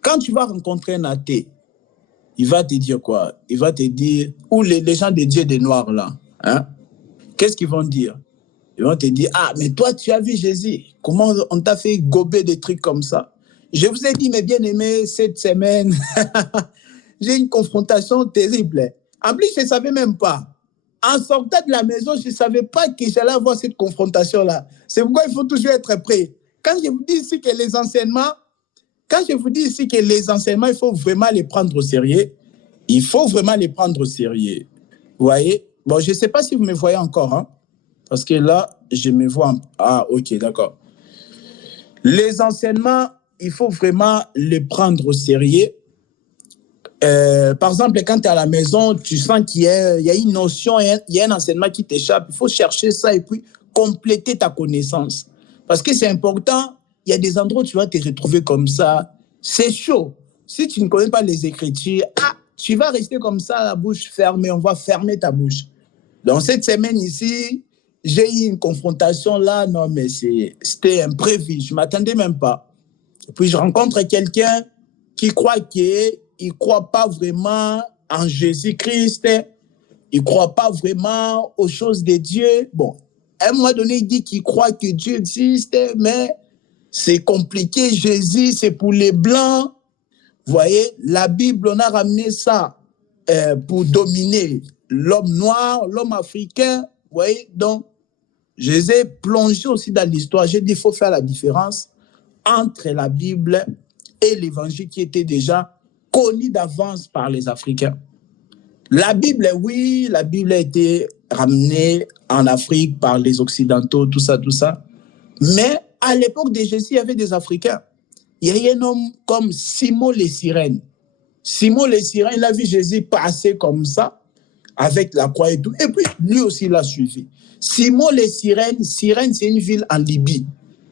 Quand tu vas rencontrer un athée, il va te dire quoi? Il va te dire, ou les gens de Dieu des Noirs là, hein? Qu'est-ce qu'ils vont dire? Ils vont te dire, ah, mais toi, tu as vu Jésus. Comment on t'a fait gober des trucs comme ça? Je vous ai dit, mes bien-aimés, cette semaine, j'ai une confrontation terrible. En plus, je ne savais même pas. En sortant de la maison, je ne savais pas que j'allais avoir cette confrontation-là. C'est pourquoi il faut toujours être prêt. Quand je vous dis ici que les enseignements, il faut vraiment les prendre au sérieux. Il faut vraiment les prendre au sérieux. Vous voyez? Bon, je ne sais pas si vous me voyez encore, hein? Parce que là, je me vois. Ah, ok, d'accord. Les enseignements, il faut vraiment les prendre au sérieux. Par exemple, quand tu es à la maison, tu sens qu'il y a une notion, il y a un enseignement qui t'échappe. Il faut chercher ça et puis compléter ta connaissance. Parce que c'est important. Il y a des endroits où tu vas te retrouver comme ça. C'est chaud. Si tu ne connais pas les Écritures, tu vas rester comme ça, la bouche fermée. On va fermer ta bouche. Dans cette semaine ici, j'ai eu une confrontation là. Non, mais c'était imprévu. Je ne m'attendais même pas. Et puis, je rencontre quelqu'un qui croit qu'il ne croit pas vraiment en Jésus-Christ. Il ne croit pas vraiment aux choses de Dieu. Bon, à un moment donné, il dit qu'il croit que Dieu existe, mais c'est compliqué. Jésus, c'est pour les Blancs. Vous voyez, la Bible, on a ramené ça pour dominer l'homme noir, l'homme africain. Vous voyez, donc, je les ai plongés aussi dans l'histoire. J'ai dit qu'il faut faire la différence entre la Bible et l'Évangile qui était déjà connu d'avance par les Africains. La Bible, oui, la Bible a été ramenée en Afrique par les Occidentaux, tout ça. Mais à l'époque de Jésus, il y avait des Africains. Il y a un homme comme Simon le Cyrène. Simon le Cyrène, il a vu Jésus passer comme ça, avec la croix et tout. Et puis, lui aussi, il l'a suivi. Simon le Cyrène, Cyrène, c'est une ville en Libye.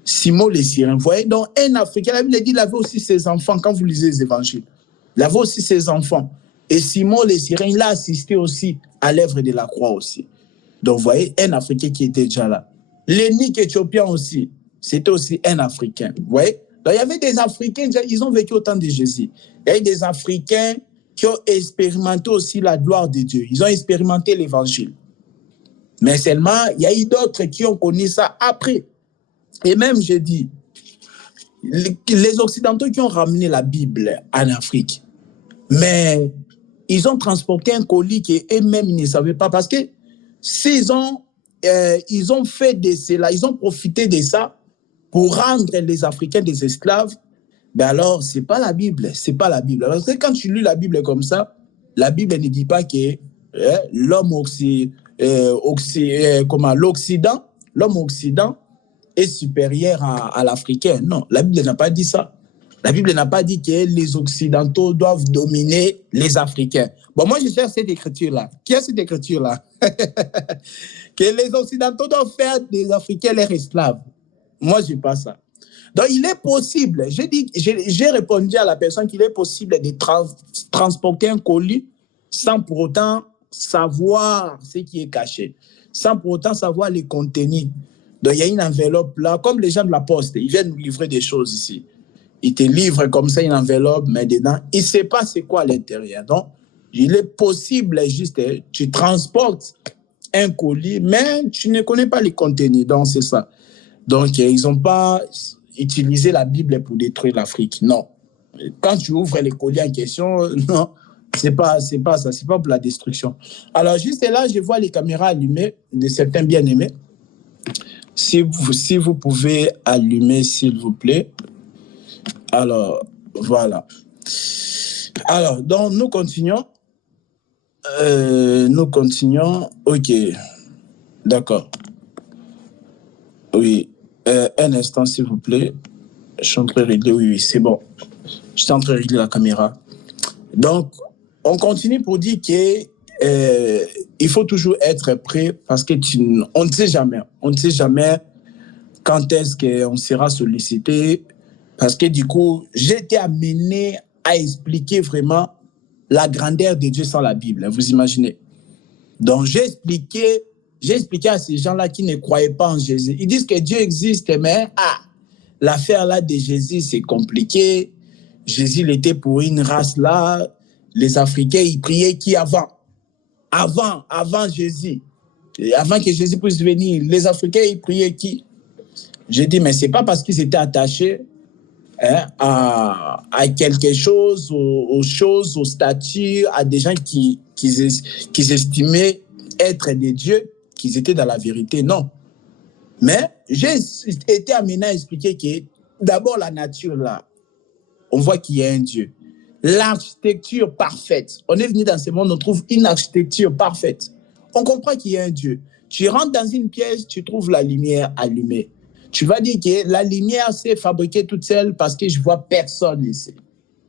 Simon le Cyrène, vous voyez, donc un Africain, la Bible dit, il avait aussi ses enfants, quand vous lisez les évangiles. Il avait aussi ses enfants. Et Simon le Cyrène, il a assisté aussi à l'œuvre de la croix aussi. Donc, vous voyez, un Africain qui était déjà là. L'énigme éthiopien aussi, c'était aussi un Africain. Vous voyez? Donc, il y avait des Africains, ils ont vécu au temps de Jésus. Il y avait des Africains qui ont expérimenté aussi la gloire de Dieu. Ils ont expérimenté l'évangile. Mais seulement, il y a eu d'autres qui ont connu ça après. Et même, je dis, les Occidentaux qui ont ramené la Bible en Afrique, mais ils ont transporté un colis qu'eux-mêmes ne savaient pas, parce que s'ils ont, ils ont fait de cela, ils ont profité de ça pour rendre les Africains des esclaves, ben alors, ce n'est pas la Bible, c'est pas la Bible. Parce que quand tu lis la Bible comme ça, la Bible ne dit pas que l'homme l'Occident est supérieur à l'Africain. Non, la Bible n'a pas dit ça. La Bible n'a pas dit que les Occidentaux doivent dominer les Africains. Bon, moi, je cherche cette écriture-là. Qui a cette écriture-là? Que les Occidentaux doivent faire des Africains leurs esclaves. Moi, je n'ai pas ça. Donc, il est possible, j'ai répondu à la personne qu'il est possible de transporter un colis sans pour autant savoir ce qui est caché, sans pour autant savoir les contenus. Donc, il y a une enveloppe là, comme les gens de la poste, ils viennent nous livrer des choses ici. Ils te livrent comme ça une enveloppe, mais dedans, ils ne savent pas c'est quoi à l'intérieur. Donc, il est possible juste, tu transportes un colis, mais tu ne connais pas les contenus. Donc, c'est ça. Donc, ils n'ont pas utilisé la Bible pour détruire l'Afrique. Non. Quand tu ouvres les colis en question, non, c'est pas ça. C'est pas pour la destruction. Alors, juste là, je vois les caméras allumées de certains bien-aimés. Si vous pouvez allumer, s'il vous plaît. Alors, voilà. Alors, donc, nous continuons. OK. D'accord. Oui. Un instant, s'il vous plaît. Je suis en train de régler. Oui, c'est bon. Je suis en train de régler la caméra. Donc, on continue pour dire que il faut toujours être prêt parce que on ne sait jamais. On ne sait jamais quand est-ce qu'on sera sollicité. Parce que du coup, j'ai été amené à expliquer vraiment la grandeur de Dieu sans la Bible. Vous imaginez? Donc, j'ai expliqué à ces gens-là qui ne croyaient pas en Jésus. Ils disent que Dieu existe, mais l'affaire là de Jésus, c'est compliqué. Jésus, il était pour une race là. Les Africains, ils priaient qui avant Jésus. Et avant que Jésus puisse venir, les Africains, ils priaient qui? J'ai dit, mais ce n'est pas parce qu'ils étaient attachés à quelque chose, aux choses, aux statuts, à des gens qu'ils estimaient être des dieux, qu'ils étaient dans la vérité. Non. Mais j'ai été amené à expliquer que d'abord la nature là, on voit qu'il y a un Dieu. L'architecture parfaite. On est venu dans ce monde, on trouve une architecture parfaite. On comprend qu'il y a un Dieu. Tu rentres dans une pièce, tu trouves la lumière allumée. Tu vas dire que la lumière s'est fabriquée toute seule parce que je vois personne ici.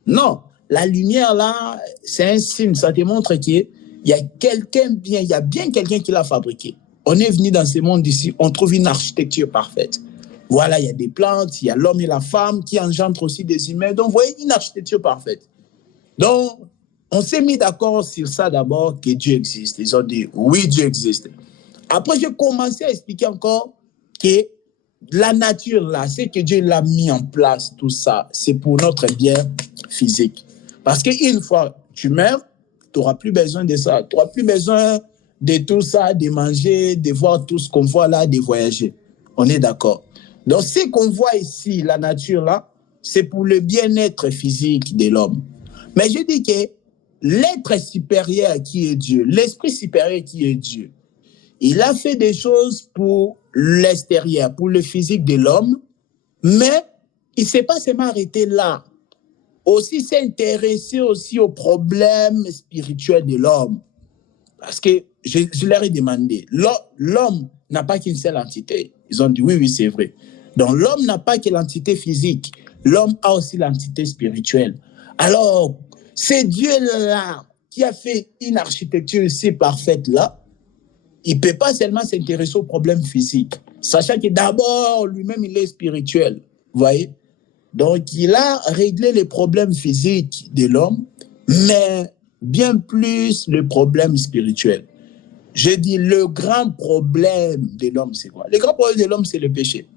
Non, la lumière là, c'est un signe. Ça te montre qu'il y a quelqu'un bien, il y a bien quelqu'un qui l'a fabriqué. On est venu dans ce monde ici, on trouve une architecture parfaite. Voilà, il y a des plantes, il y a l'homme et la femme qui engendrent aussi des humains. Donc, vous voyez, une architecture parfaite. Donc, on s'est mis d'accord sur ça d'abord, que Dieu existe. Ils ont dit, oui, Dieu existe. Après, j'ai commencé à expliquer encore que la nature, là, c'est que Dieu l'a mis en place, tout ça, c'est pour notre bien physique. Parce qu'une fois tu meurs, tu n'auras plus besoin de ça. Tu n'auras plus besoin de tout ça, de manger, de voir tout ce qu'on voit là, de voyager. On est d'accord. Donc, ce qu'on voit ici, la nature, là, c'est pour le bien-être physique de l'homme. Mais je dis que l'être supérieur qui est Dieu, l'esprit supérieur qui est Dieu, il a fait des choses pour l'extérieur, pour le physique de l'homme, mais il ne s'est pas seulement arrêté là. Aussi s'est intéressé aussi aux problèmes spirituels de l'homme. Parce que je leur ai demandé, l'homme n'a pas qu'une seule entité. Ils ont dit oui, c'est vrai. Donc l'homme n'a pas que l'entité physique. L'homme a aussi l'entité spirituelle. Alors, c'est Dieu-là qui a fait une architecture si parfaite là. Il ne peut pas seulement s'intéresser aux problèmes physiques, sachant que d'abord, lui-même, il est spirituel. Vous voyez? Donc, il a réglé les problèmes physiques de l'homme, mais bien plus le problème spirituel. Je dis, le grand problème de l'homme, c'est quoi? Le grand problème de l'homme, c'est le péché.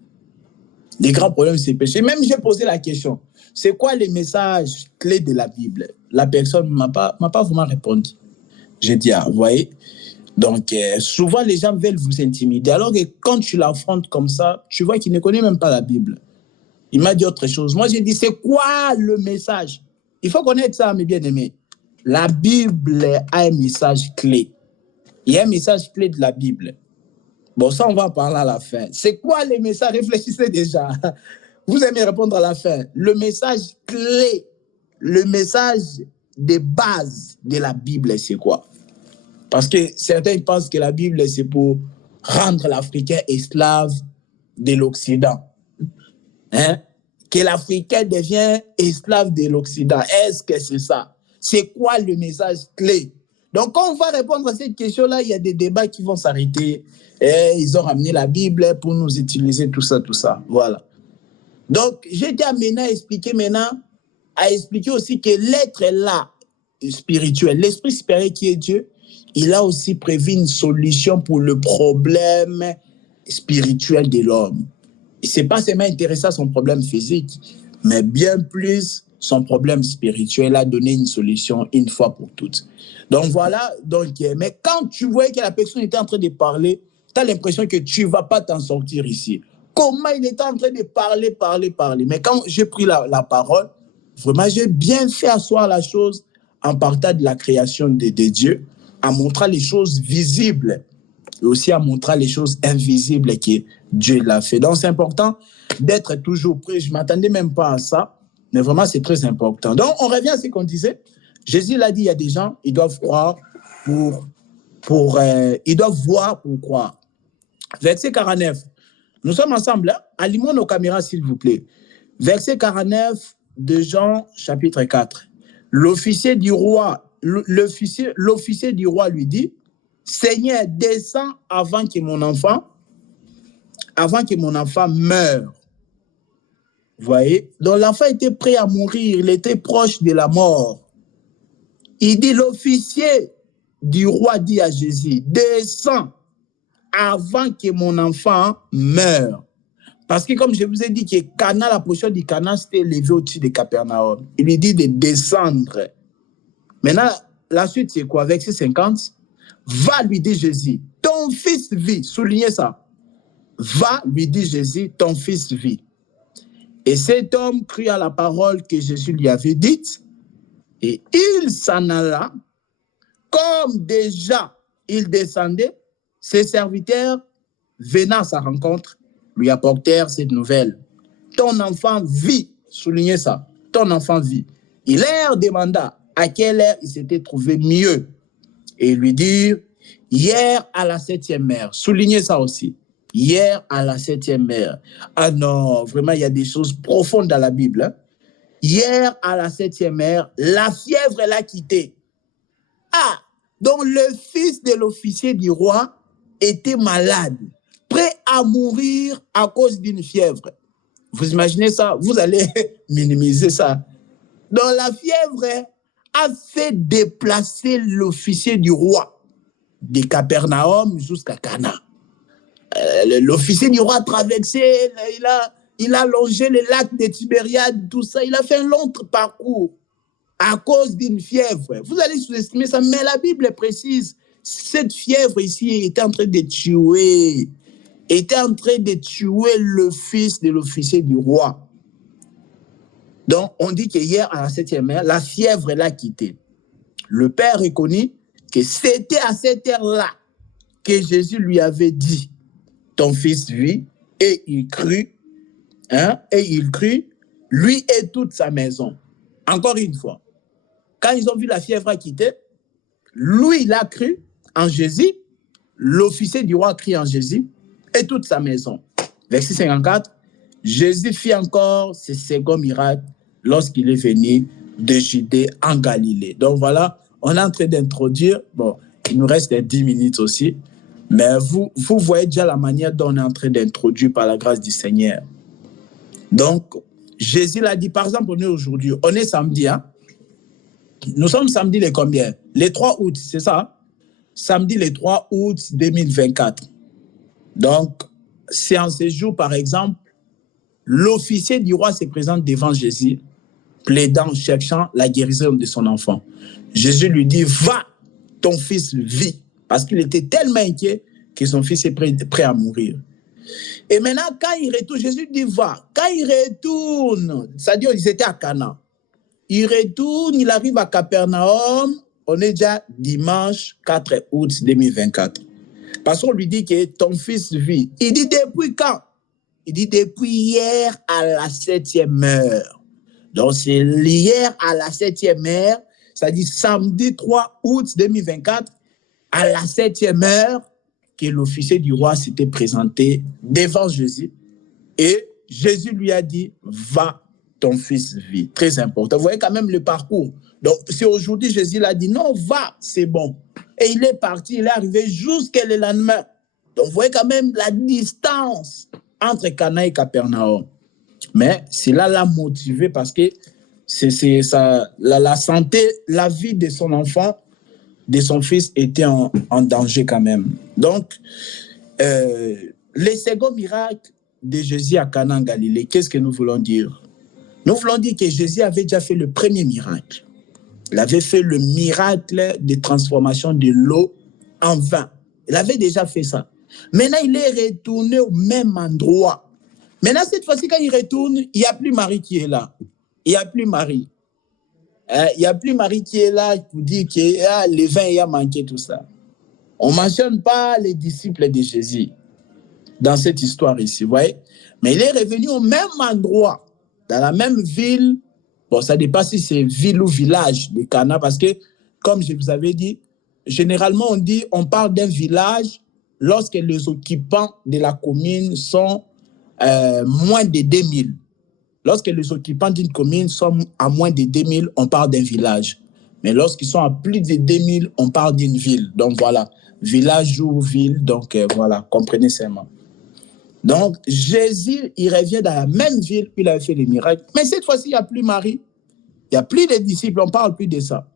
Les grands problèmes, c'est le péché. Même j'ai posé la question, c'est quoi les messages clés de la Bible? La personne ne m'a pas vraiment répondu. J'ai dit, ah, vous voyez? Donc, souvent, les gens veulent vous intimider. Alors que quand tu l'affrontes comme ça, tu vois qu'il ne connaît même pas la Bible. Il m'a dit autre chose. Moi, j'ai dit, c'est quoi le message? Il faut connaître ça, mes bien-aimés. La Bible a un message clé. Il y a un message clé de la Bible. Bon, ça, on va en parler à la fin. C'est quoi les messages? Réfléchissez déjà. Vous aimez répondre à la fin. Le message clé, le message de base de la Bible, c'est quoi? Parce que certains pensent que la Bible, c'est pour rendre l'Africain esclave de l'Occident. Hein? Que l'Africain devient esclave de l'Occident. Est-ce que c'est ça? C'est quoi le message clé? Donc, quand on va répondre à cette question-là, il y a des débats qui vont s'arrêter. Et ils ont ramené la Bible pour nous utiliser, tout ça, tout ça. Voilà. Donc, j'ai été amené à expliquer aussi que l'être là, spirituel, l'esprit spirituel qui est Dieu, il a aussi prévu une solution pour le problème spirituel de l'homme. Ce n'est pas seulement intéressé à son problème physique, mais bien plus son problème spirituel a donné une solution une fois pour toutes. Donc voilà, mais quand tu voyais que la personne était en train de parler, tu as l'impression que tu ne vas pas t'en sortir ici. Comment il était en train de parler. Mais quand j'ai pris la parole, vraiment, j'ai bien fait asseoir la chose en partant de la création de Dieu, en montrant les choses visibles et aussi en montrant les choses invisibles que Dieu l'a fait. Donc, c'est important d'être toujours prêt. Je ne m'attendais même pas à ça, mais vraiment, c'est très important. Donc, on revient à ce qu'on disait. Jésus l'a dit, il y a des gens, ils doivent croire ils doivent voir pour croire. Verset 49. Nous sommes ensemble, hein? Allumons nos caméras, s'il vous plaît. Verset 49 de Jean, chapitre 4. L'officier du roi lui dit, Seigneur, descends avant que mon enfant meure. Vous voyez? Donc l'enfant était prêt à mourir, il était proche de la mort. Il dit, l'officier du roi dit à Jésus, descends avant que mon enfant meure. Parce que comme je vous ai dit que Cana, la position du Cana, c'était élevé au-dessus de Capernaum. Il lui dit de descendre. Maintenant, la suite, c'est quoi? Verset 50. Va, lui dit Jésus, ton fils vit. Soulignez ça. Va, lui dit Jésus, ton fils vit. Et cet homme crut à la parole que Jésus lui avait dite, et il s'en alla. Comme déjà il descendait, ses serviteurs, venant à sa rencontre, lui apportèrent cette nouvelle. Ton enfant vit. Soulignez ça. Ton enfant vit. Il leur demanda à quelle heure il s'était trouvé mieux. Et lui dirent, hier à la 7e heure. Soulignez ça aussi. Hier à la 7e heure. Ah non, vraiment, il y a des choses profondes dans la Bible. Hein? Hier à la 7e heure, la fièvre l'a quitté. Ah, donc le fils de l'officier du roi était malade, prêt à mourir à cause d'une fièvre. Vous imaginez ça? Vous allez minimiser ça. Donc la fièvre a fait déplacer l'officier du roi de Capernaum jusqu'à Cana. L'officier du roi a traversé, il a longé le lac de Tibériade, tout ça. Il a fait un long parcours à cause d'une fièvre. Vous allez sous-estimer ça, mais la Bible précise, cette fièvre ici était en train de tuer le fils de l'officier du roi. Donc, on dit qu'hier, à la 7e heure, la fièvre l'a quitté. Le père reconnut que c'était à cette heure-là que Jésus lui avait dit, ton fils vit, et il crut, lui et toute sa maison. Encore une fois, quand ils ont vu la fièvre quitter, lui, il a cru en Jésus, l'officier du roi a cru en Jésus, et toute sa maison. Verset 54, Jésus fit encore ce second miracle lorsqu'il est venu de Judée en Galilée. Donc voilà, on est en train d'introduire, bon, il nous reste 10 minutes aussi, mais vous voyez déjà la manière dont on est en train d'introduire par la grâce du Seigneur. Donc, Jésus l'a dit, par exemple, on est aujourd'hui, on est samedi, hein? Nous sommes samedi les combien? Les 3 août, c'est ça? Samedi les 3 août 2024. Donc, c'est en ce jour, par exemple, l'officier du roi se présente devant Jésus, plaidant, cherchant la guérison de son enfant. Jésus lui dit, va, ton fils vit. Parce qu'il était tellement inquiet que son fils est prêt à mourir. Et maintenant, quand il retourne, Jésus dit, va. Quand il retourne, c'est-à-dire qu'ils étaient à Cana. Il retourne, il arrive à Capernaum. On est déjà dimanche 4 août 2024. Parce qu'on lui dit que ton fils vit. Il dit, depuis quand? Il dit, depuis hier à la 7e heure. Donc, c'est hier à la 7e heure, c'est-à-dire samedi 3 août 2024, à la 7e heure, que l'officier du roi s'était présenté devant Jésus. Et Jésus lui a dit, va, ton fils vit. Très important. Vous voyez quand même le parcours. Donc, si aujourd'hui Jésus l'a dit, non, va, c'est bon. Et il est parti, il est arrivé jusqu'à le lendemain. Donc, vous voyez quand même la distance entre Cana et Capernaum. Mais cela l'a motivé parce que la santé, la vie de son enfant, de son fils était en danger quand même. Donc, le second miracle de Jésus à Cana en Galilée, qu'est-ce que nous voulons dire? Nous voulons dire que Jésus avait déjà fait le premier miracle. Il avait fait le miracle de transformation de l'eau en vin. Il avait déjà fait ça. Maintenant, il est retourné au même endroit. Maintenant, cette fois-ci, quand il retourne, il n'y a plus Marie qui est là. Il n'y a plus Marie. Il n'y a plus Marie qui est là pour dire que le vin il a manqué, tout ça. On ne mentionne pas les disciples de Jésus dans cette histoire ici, vous voyez. Mais il est revenu au même endroit, dans la même ville. Bon, ça dépend si c'est ville ou village de Cana, parce que, comme je vous avais dit, généralement, on parle d'un village lorsque les occupants de la commune sont moins de 2000. Lorsque les occupants d'une commune sont à moins de 2000, on parle d'un village. Mais lorsqu'ils sont à plus de 2000, on parle d'une ville. Donc voilà, village ou ville, donc voilà, comprenez seulement. Donc Jésus, il revient dans la même ville où il avait fait les miracles. Mais cette fois-ci, il n'y a plus Marie, il n'y a plus de disciples, on ne parle plus de ça.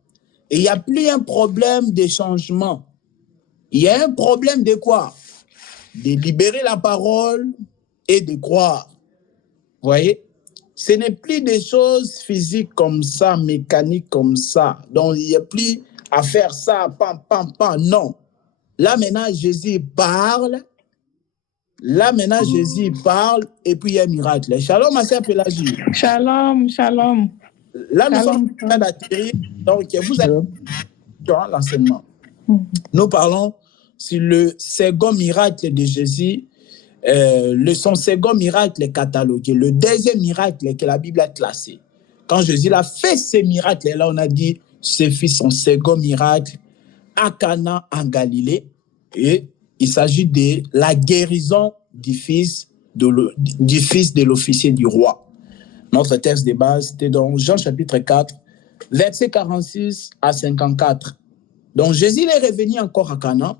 Et il n'y a plus un problème de changement. Il y a un problème de quoi? De libérer la parole et de croire. Vous voyez? Ce n'est plus des choses physiques comme ça, mécaniques comme ça. Donc, il n'y a plus à faire ça, pam, pam, pam. Non. Là, maintenant, Jésus parle. Et puis il y a un miracle. Shalom, ma sœur Pélagie. Shalom, shalom. Là, nous sommes en train d'atterrir. Donc, vous êtes dans l'enseignement. Nous parlons sur le second miracle de Jésus. Son second miracle est catalogué. Le deuxième miracle que la Bible a classé. Quand Jésus a fait ces miracles-là, on a dit, c'est fait son second miracle à Cana en Galilée. Et il s'agit de la guérison du fils de l'officier du roi. Notre texte de base, c'était dans Jean chapitre 4, versets 46 à 54. Donc Jésus est revenu encore à Cana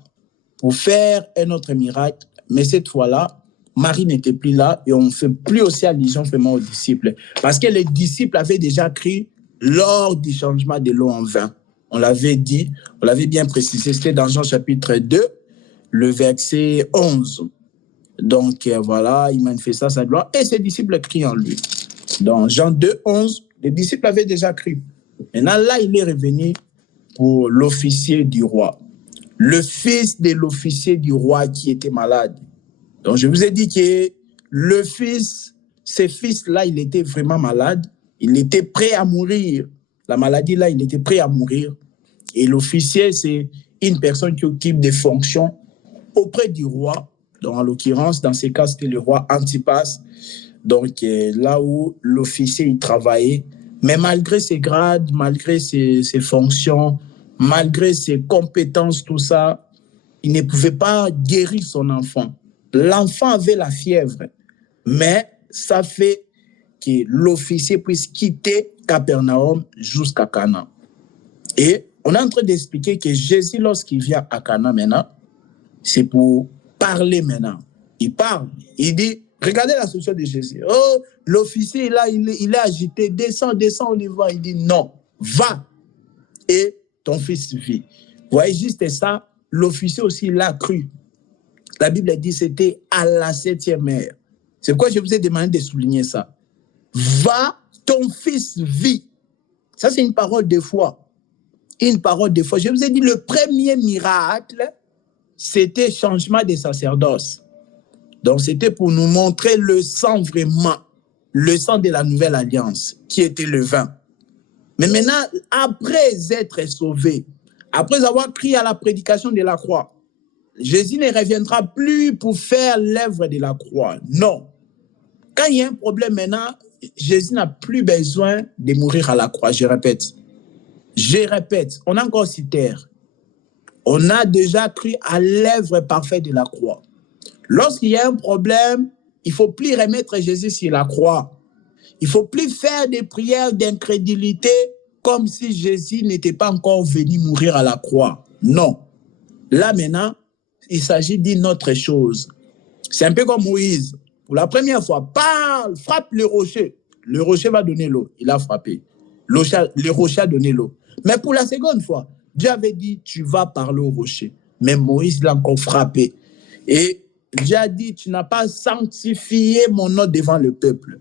pour faire un autre miracle. Mais cette fois-là, Marie n'était plus là et on ne fait plus aussi allusion vraiment aux disciples. Parce que les disciples avaient déjà cru lors du changement de l'eau en vin. On l'avait dit, on l'avait bien précisé, c'était dans Jean chapitre 2, le verset 11. Donc voilà, il manifesta sa gloire et ses disciples crient en lui. Dans Jean 2, 11, les disciples avaient déjà cru. Maintenant là, il est revenu pour l'officier du roi. Le fils de l'officier du roi qui était malade. Donc, je vous ai dit que ce fils-là, il était vraiment malade. Il était prêt à mourir. La maladie, là, il était prêt à mourir. Et l'officier, c'est une personne qui occupe des fonctions auprès du roi. Donc, en l'occurrence, dans ces cas, c'était le roi Antipas. Donc, là où l'officier, il travaillait. Mais malgré ses grades, malgré ses fonctions, malgré ses compétences, tout ça, il ne pouvait pas guérir son enfant. L'enfant avait la fièvre, mais ça fait que l'officier puisse quitter Capernaum jusqu'à Cana. Et on est en train d'expliquer que Jésus, lorsqu'il vient à Cana maintenant, c'est pour parler maintenant. Il parle, il dit, regardez la solution de Jésus. Oh, l'officier, là, il est agité, descends, on y va. Il dit, non, va et ton fils vit. Vous voyez, juste ça, l'officier aussi l'a cru. La Bible dit que c'était à la 7e heure. C'est pourquoi je vous ai demandé de souligner ça. Va, ton fils vit. Ça, c'est une parole de foi. Une parole de foi. Je vous ai dit, le premier miracle, c'était changement des sacerdoces. Donc, c'était pour nous montrer le sang vraiment, le sang de la nouvelle alliance, qui était le vin. Mais maintenant, après être sauvé, après avoir crié à la prédication de la croix, Jésus ne reviendra plus pour faire l'œuvre de la croix. Non. Quand il y a un problème maintenant, Jésus n'a plus besoin de mourir à la croix. Je répète, on a encore cité. On a déjà cru à l'œuvre parfaite de la croix. Lorsqu'il y a un problème, il ne faut plus remettre Jésus sur la croix. Il ne faut plus faire des prières d'incrédulité comme si Jésus n'était pas encore venu mourir à la croix. Non. Là maintenant, il s'agit d'une autre chose. C'est un peu comme Moïse. Pour la première fois, parle, frappe le rocher. Le rocher va donner l'eau. Il a frappé. Le rocher a donné l'eau. Mais pour la seconde fois, Dieu avait dit, tu vas parler au rocher. Mais Moïse l'a encore frappé. Et Dieu a dit, tu n'as pas sanctifié mon nom devant le peuple.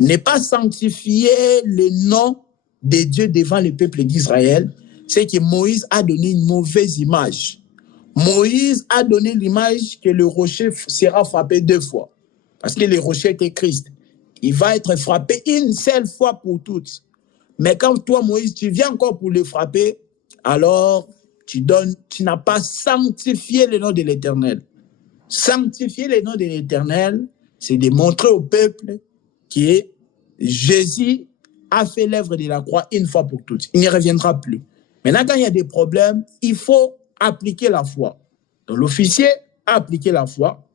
N'est pas sanctifié le nom de Dieu devant le peuple d'Israël. C'est que Moïse a donné une mauvaise image. Moïse a donné l'image que le rocher sera frappé 2 fois. Parce que le rocher était Christ. Il va être frappé une seule fois pour toutes. Mais quand toi, Moïse, tu viens encore pour le frapper, alors tu n'as pas sanctifié le nom de l'Éternel. Sanctifier le nom de l'Éternel, c'est de montrer au peuple que Jésus a fait l'œuvre de la croix une fois pour toutes. Il ne reviendra plus. Maintenant, quand il y a des problèmes, il faut appliquer la foi. Donc, l'officier a appliqué la foi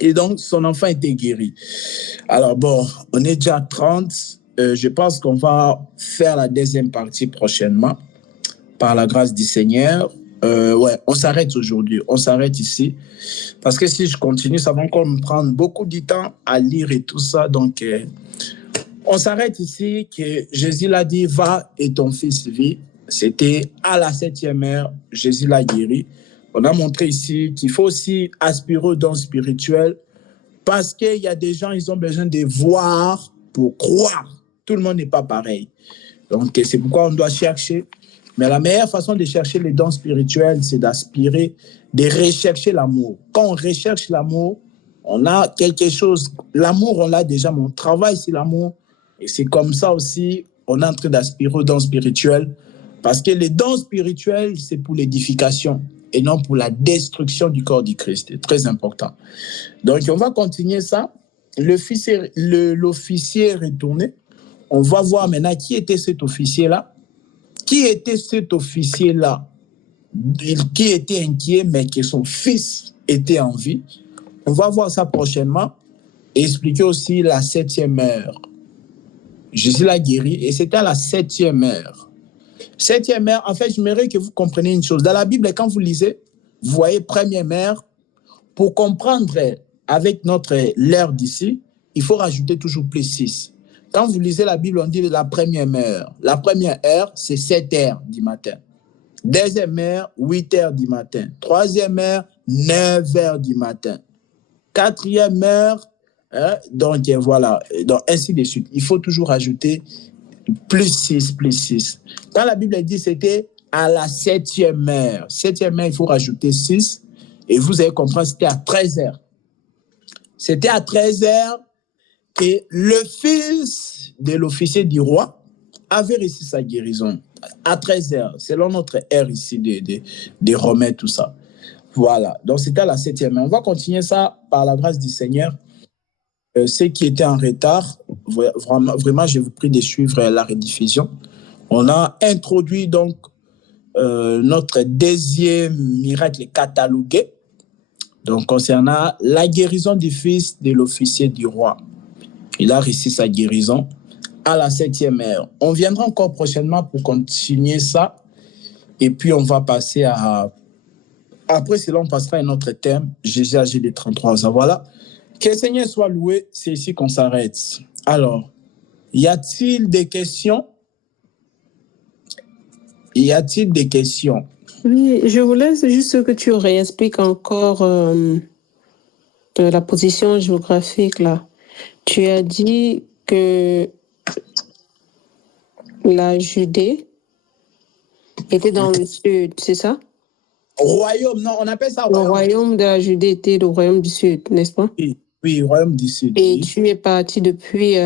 et donc son enfant était guéri. Alors bon, on est déjà à 30. Je pense qu'on va faire la deuxième partie prochainement par la grâce du Seigneur. On s'arrête aujourd'hui. On s'arrête ici. Parce que si je continue, ça va encore me prendre beaucoup de temps à lire et tout ça. Donc, on s'arrête ici que Jésus l'a dit, va et ton fils vit. C'était à la 7e heure, Jésus l'a guéri. On a montré ici qu'il faut aussi aspirer aux dons spirituels parce qu'il y a des gens, ils ont besoin de voir pour croire. Tout le monde n'est pas pareil. Donc, c'est pourquoi on doit chercher. Mais la meilleure façon de chercher les dons spirituels, c'est d'aspirer, de rechercher l'amour. Quand on recherche l'amour, on a quelque chose. L'amour, on l'a déjà, mais on travaille sur l'amour. Et c'est comme ça aussi, on est en train d'aspirer aux dons spirituels. Parce que les dons spirituels, c'est pour l'édification et non pour la destruction du corps du Christ. C'est très important. Donc, on va continuer ça. L'officier est retourné. On va voir maintenant qui était cet officier-là. Qui était cet officier-là qui était inquiet, mais que son fils était en vie. On va voir ça prochainement et expliquer aussi la 7e heure. Jésus l'a guéri et c'était à la 7e heure. 7e heure, en fait, j'aimerais que vous compreniez une chose. Dans la Bible, quand vous lisez, vous voyez première heure. Pour comprendre avec notre l'heure d'ici, il faut rajouter toujours plus 6. Quand vous lisez la Bible, on dit la première heure. La première heure, c'est 7 heures du matin. Deuxième heure, 8 heures du matin. Troisième heure, 9 heures du matin. Quatrième heure, donc voilà, donc ainsi de suite. Il faut toujours rajouter plus 6, plus 6. Quand la Bible dit c'était à la 7e heure. 7e heure, il faut rajouter 6. Et vous allez comprendre, c'était à 13 heures. C'était à 13 heures que le fils de l'officier du roi avait reçu sa guérison. À 13 heures, selon notre ère ici des Romains, tout ça. Voilà, donc c'était à la 7e heure. On va continuer ça par la grâce du Seigneur. Ceux qui étaient en retard, vraiment, je vous prie de suivre la rediffusion. On a introduit donc notre deuxième miracle catalogué, donc concernant la guérison du fils de l'officier du roi. Il a reçu sa guérison à la 7e heure. On viendra encore prochainement pour continuer ça. Et puis, on va passer à... Après cela, on passera à un autre thème, Jésus âgé de 33 ans. Voilà. Que le Seigneur soit loué, c'est ici qu'on s'arrête. Alors, y a-t-il des questions? Y a-t-il des questions? Oui, je voulais juste que tu réexpliques encore la position géographique là. Tu as dit que la Judée était dans le sud, c'est ça? Royaume, non, on appelle ça Le royaume. royaume de la Judée était le royaume du sud, n'est-ce pas? Oui, royaume du sud. Et Oui. tu es parti depuis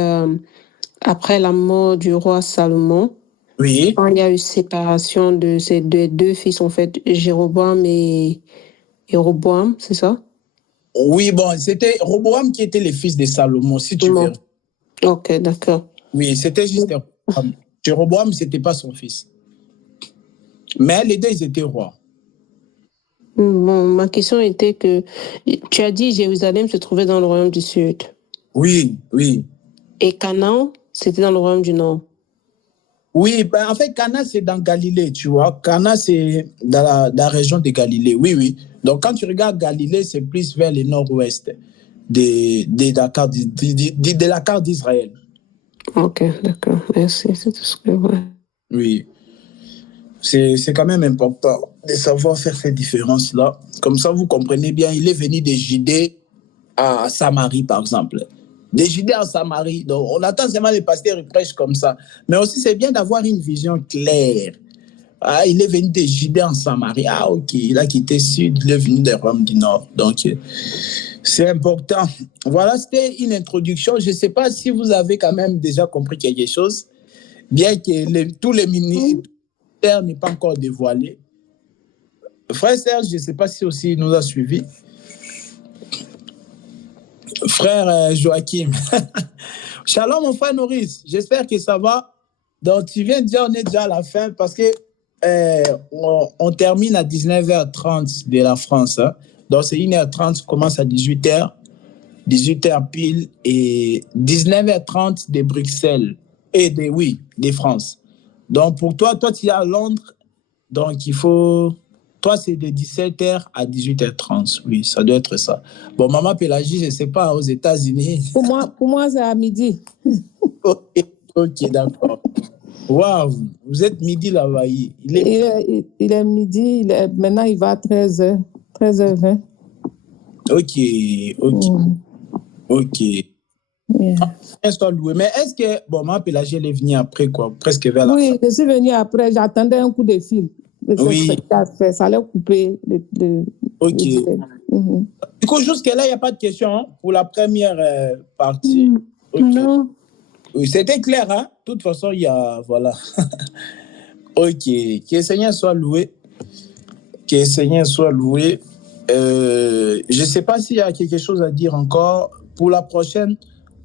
après la mort du roi Salomon. Oui. Quand il y a eu séparation de ces deux fils, en fait, Jéroboam et Roboam, c'est ça? Oui, bon, c'était Roboam qui était le fils de Salomon, si tu veux. Ok, d'accord. Oui, c'était juste Roboam. Jéroboam, ce n'était pas son fils. Mais les deux, ils étaient rois. Bon, ma question était que tu as dit Jérusalem se trouvait dans le royaume du sud. Oui, oui. Et Canaan, c'était dans le royaume du nord. Oui, ben en fait, Cana, c'est dans Galilée, tu vois. Cana, c'est dans la région de Galilée. Oui, oui. Donc, quand tu regardes Galilée, c'est plus vers le nord-ouest de la carte d'Israël. Ok, d'accord. Merci. C'est tout ce que je vois. Oui. C'est quand même important de savoir faire ces différences-là. Comme ça, vous comprenez bien, il est venu de Judée à Samarie, par exemple. De Judée à Samarie. Donc, on attend seulement les pasteurs, ils prêchent comme ça. Mais aussi, c'est bien d'avoir une vision claire. Ah, il est venu de Judée en Samarie. Ah, ok. Il a quitté Sud, il est venu de Rome du Nord. Donc, c'est important. Voilà, c'était une introduction. Je ne sais pas si vous avez quand même déjà compris quelque chose, bien que tous les ministères n'est pas encore dévoilé. Frère Serge, je ne sais pas si aussi il nous a suivis. Frère Joachim. Shalom, mon frère Maurice. J'espère que ça va. Donc, tu viens de dire, on est déjà à la fin parce que on termine à 19h30 de la France. Hein. Donc, c'est 1h30, commence à 18h. 18h pile et 19h30 de Bruxelles et de France. Donc, pour toi, tu es à Londres. Donc, il faut... Toi, c'est de 17h à 18h30. Oui, ça doit être ça. Bon, Maman Pélagie, je ne sais pas, aux États-Unis. Pour moi, c'est à midi. Ok, d'accord. Waouh, vous êtes midi là-bas. Il est midi, maintenant il va à 13h, 13h20. Ok. Yeah. Mais est-ce que, bon, Maman Pélagie, elle est venue après, quoi, presque vers la fin. Oui, je suis venue après, j'attendais un coup de fil. Oui. Ça allait couper. Ok. Du coup, jusque-là, il n'y a pas de questions hein, pour la première partie. Okay. Non. Oui, c'était clair, hein? De toute façon, il y a... Voilà. Ok. Que le Seigneur soit loué. Que le Seigneur soit loué. Je ne sais pas s'il y a quelque chose à dire encore. Pour la prochaine,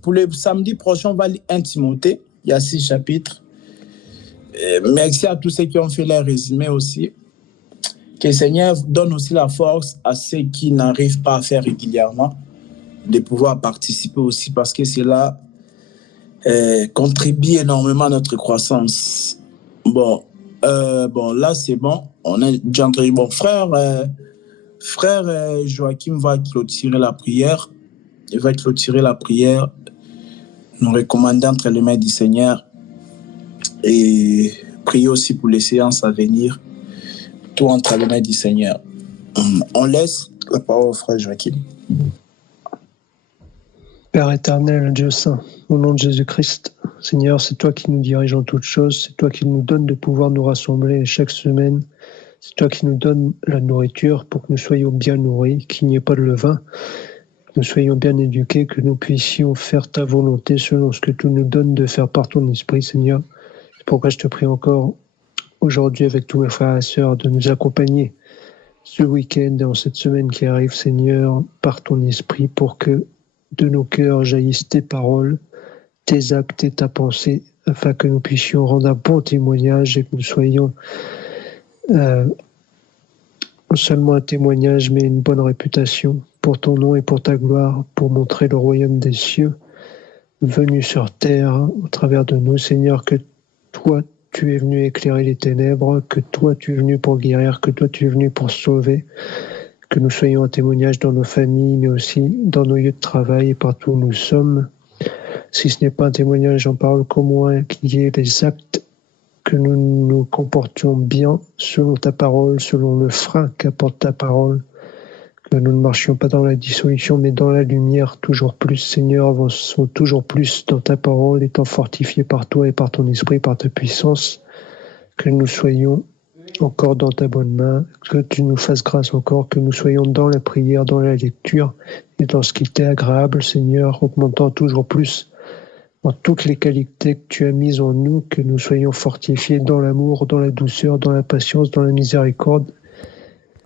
pour le samedi prochain, on va lire 1 Timothée. Il y a 6 chapitres. Merci à tous ceux qui ont fait leur résumé aussi. Que le Seigneur donne aussi la force à ceux qui n'arrivent pas à faire régulièrement de pouvoir participer aussi parce que cela contribue énormément à notre croissance. Bon, là c'est bon. On est déjà entré. Bon, frère Joachim va clôturer la prière. Il va clôturer la prière, nous recommander entre les mains du Seigneur et prier aussi pour les séances à venir. Tout entre les mains du Seigneur. On laisse la parole au frère Joachim. Père éternel, Dieu saint, au nom de Jésus-Christ, Seigneur, c'est toi qui nous diriges en toutes choses, c'est toi qui nous donnes de pouvoir nous rassembler chaque semaine, c'est toi qui nous donnes la nourriture pour que nous soyons bien nourris, qu'il n'y ait pas de levain, que nous soyons bien éduqués, que nous puissions faire ta volonté selon ce que tu nous donnes de faire par ton esprit, Seigneur. C'est pourquoi je te prie encore aujourd'hui avec tous mes frères et sœurs de nous accompagner ce week-end et en cette semaine qui arrive, Seigneur, par ton esprit pour que de nos cœurs jaillissent tes paroles, tes actes et ta pensée, afin que nous puissions rendre un bon témoignage et que nous soyons non seulement un témoignage, mais une bonne réputation pour ton nom et pour ta gloire, pour montrer le royaume des cieux venu sur terre au travers de nous, Seigneur, que toi, tu es venu éclairer les ténèbres, que toi, tu es venu pour guérir, que toi, tu es venu pour sauver, que nous soyons un témoignage dans nos familles, mais aussi dans nos lieux de travail et partout où nous sommes. Si ce n'est pas un témoignage, j'en parle qu'au moins qu'il y ait des actes, que nous nous comportions bien selon ta parole, selon le frein qu'apporte ta parole, que que nous ne marchions pas dans la dissolution, mais dans la lumière, toujours plus, Seigneur, avançons toujours plus dans ta parole, étant fortifiés par toi et par ton esprit, par ta puissance, que nous soyons encore dans ta bonne main, que tu nous fasses grâce encore, que nous soyons dans la prière, dans la lecture et dans ce qui t'est agréable, Seigneur, augmentant toujours plus dans toutes les qualités que tu as mises en nous, que nous soyons fortifiés dans l'amour, dans la douceur, dans la patience, dans la miséricorde,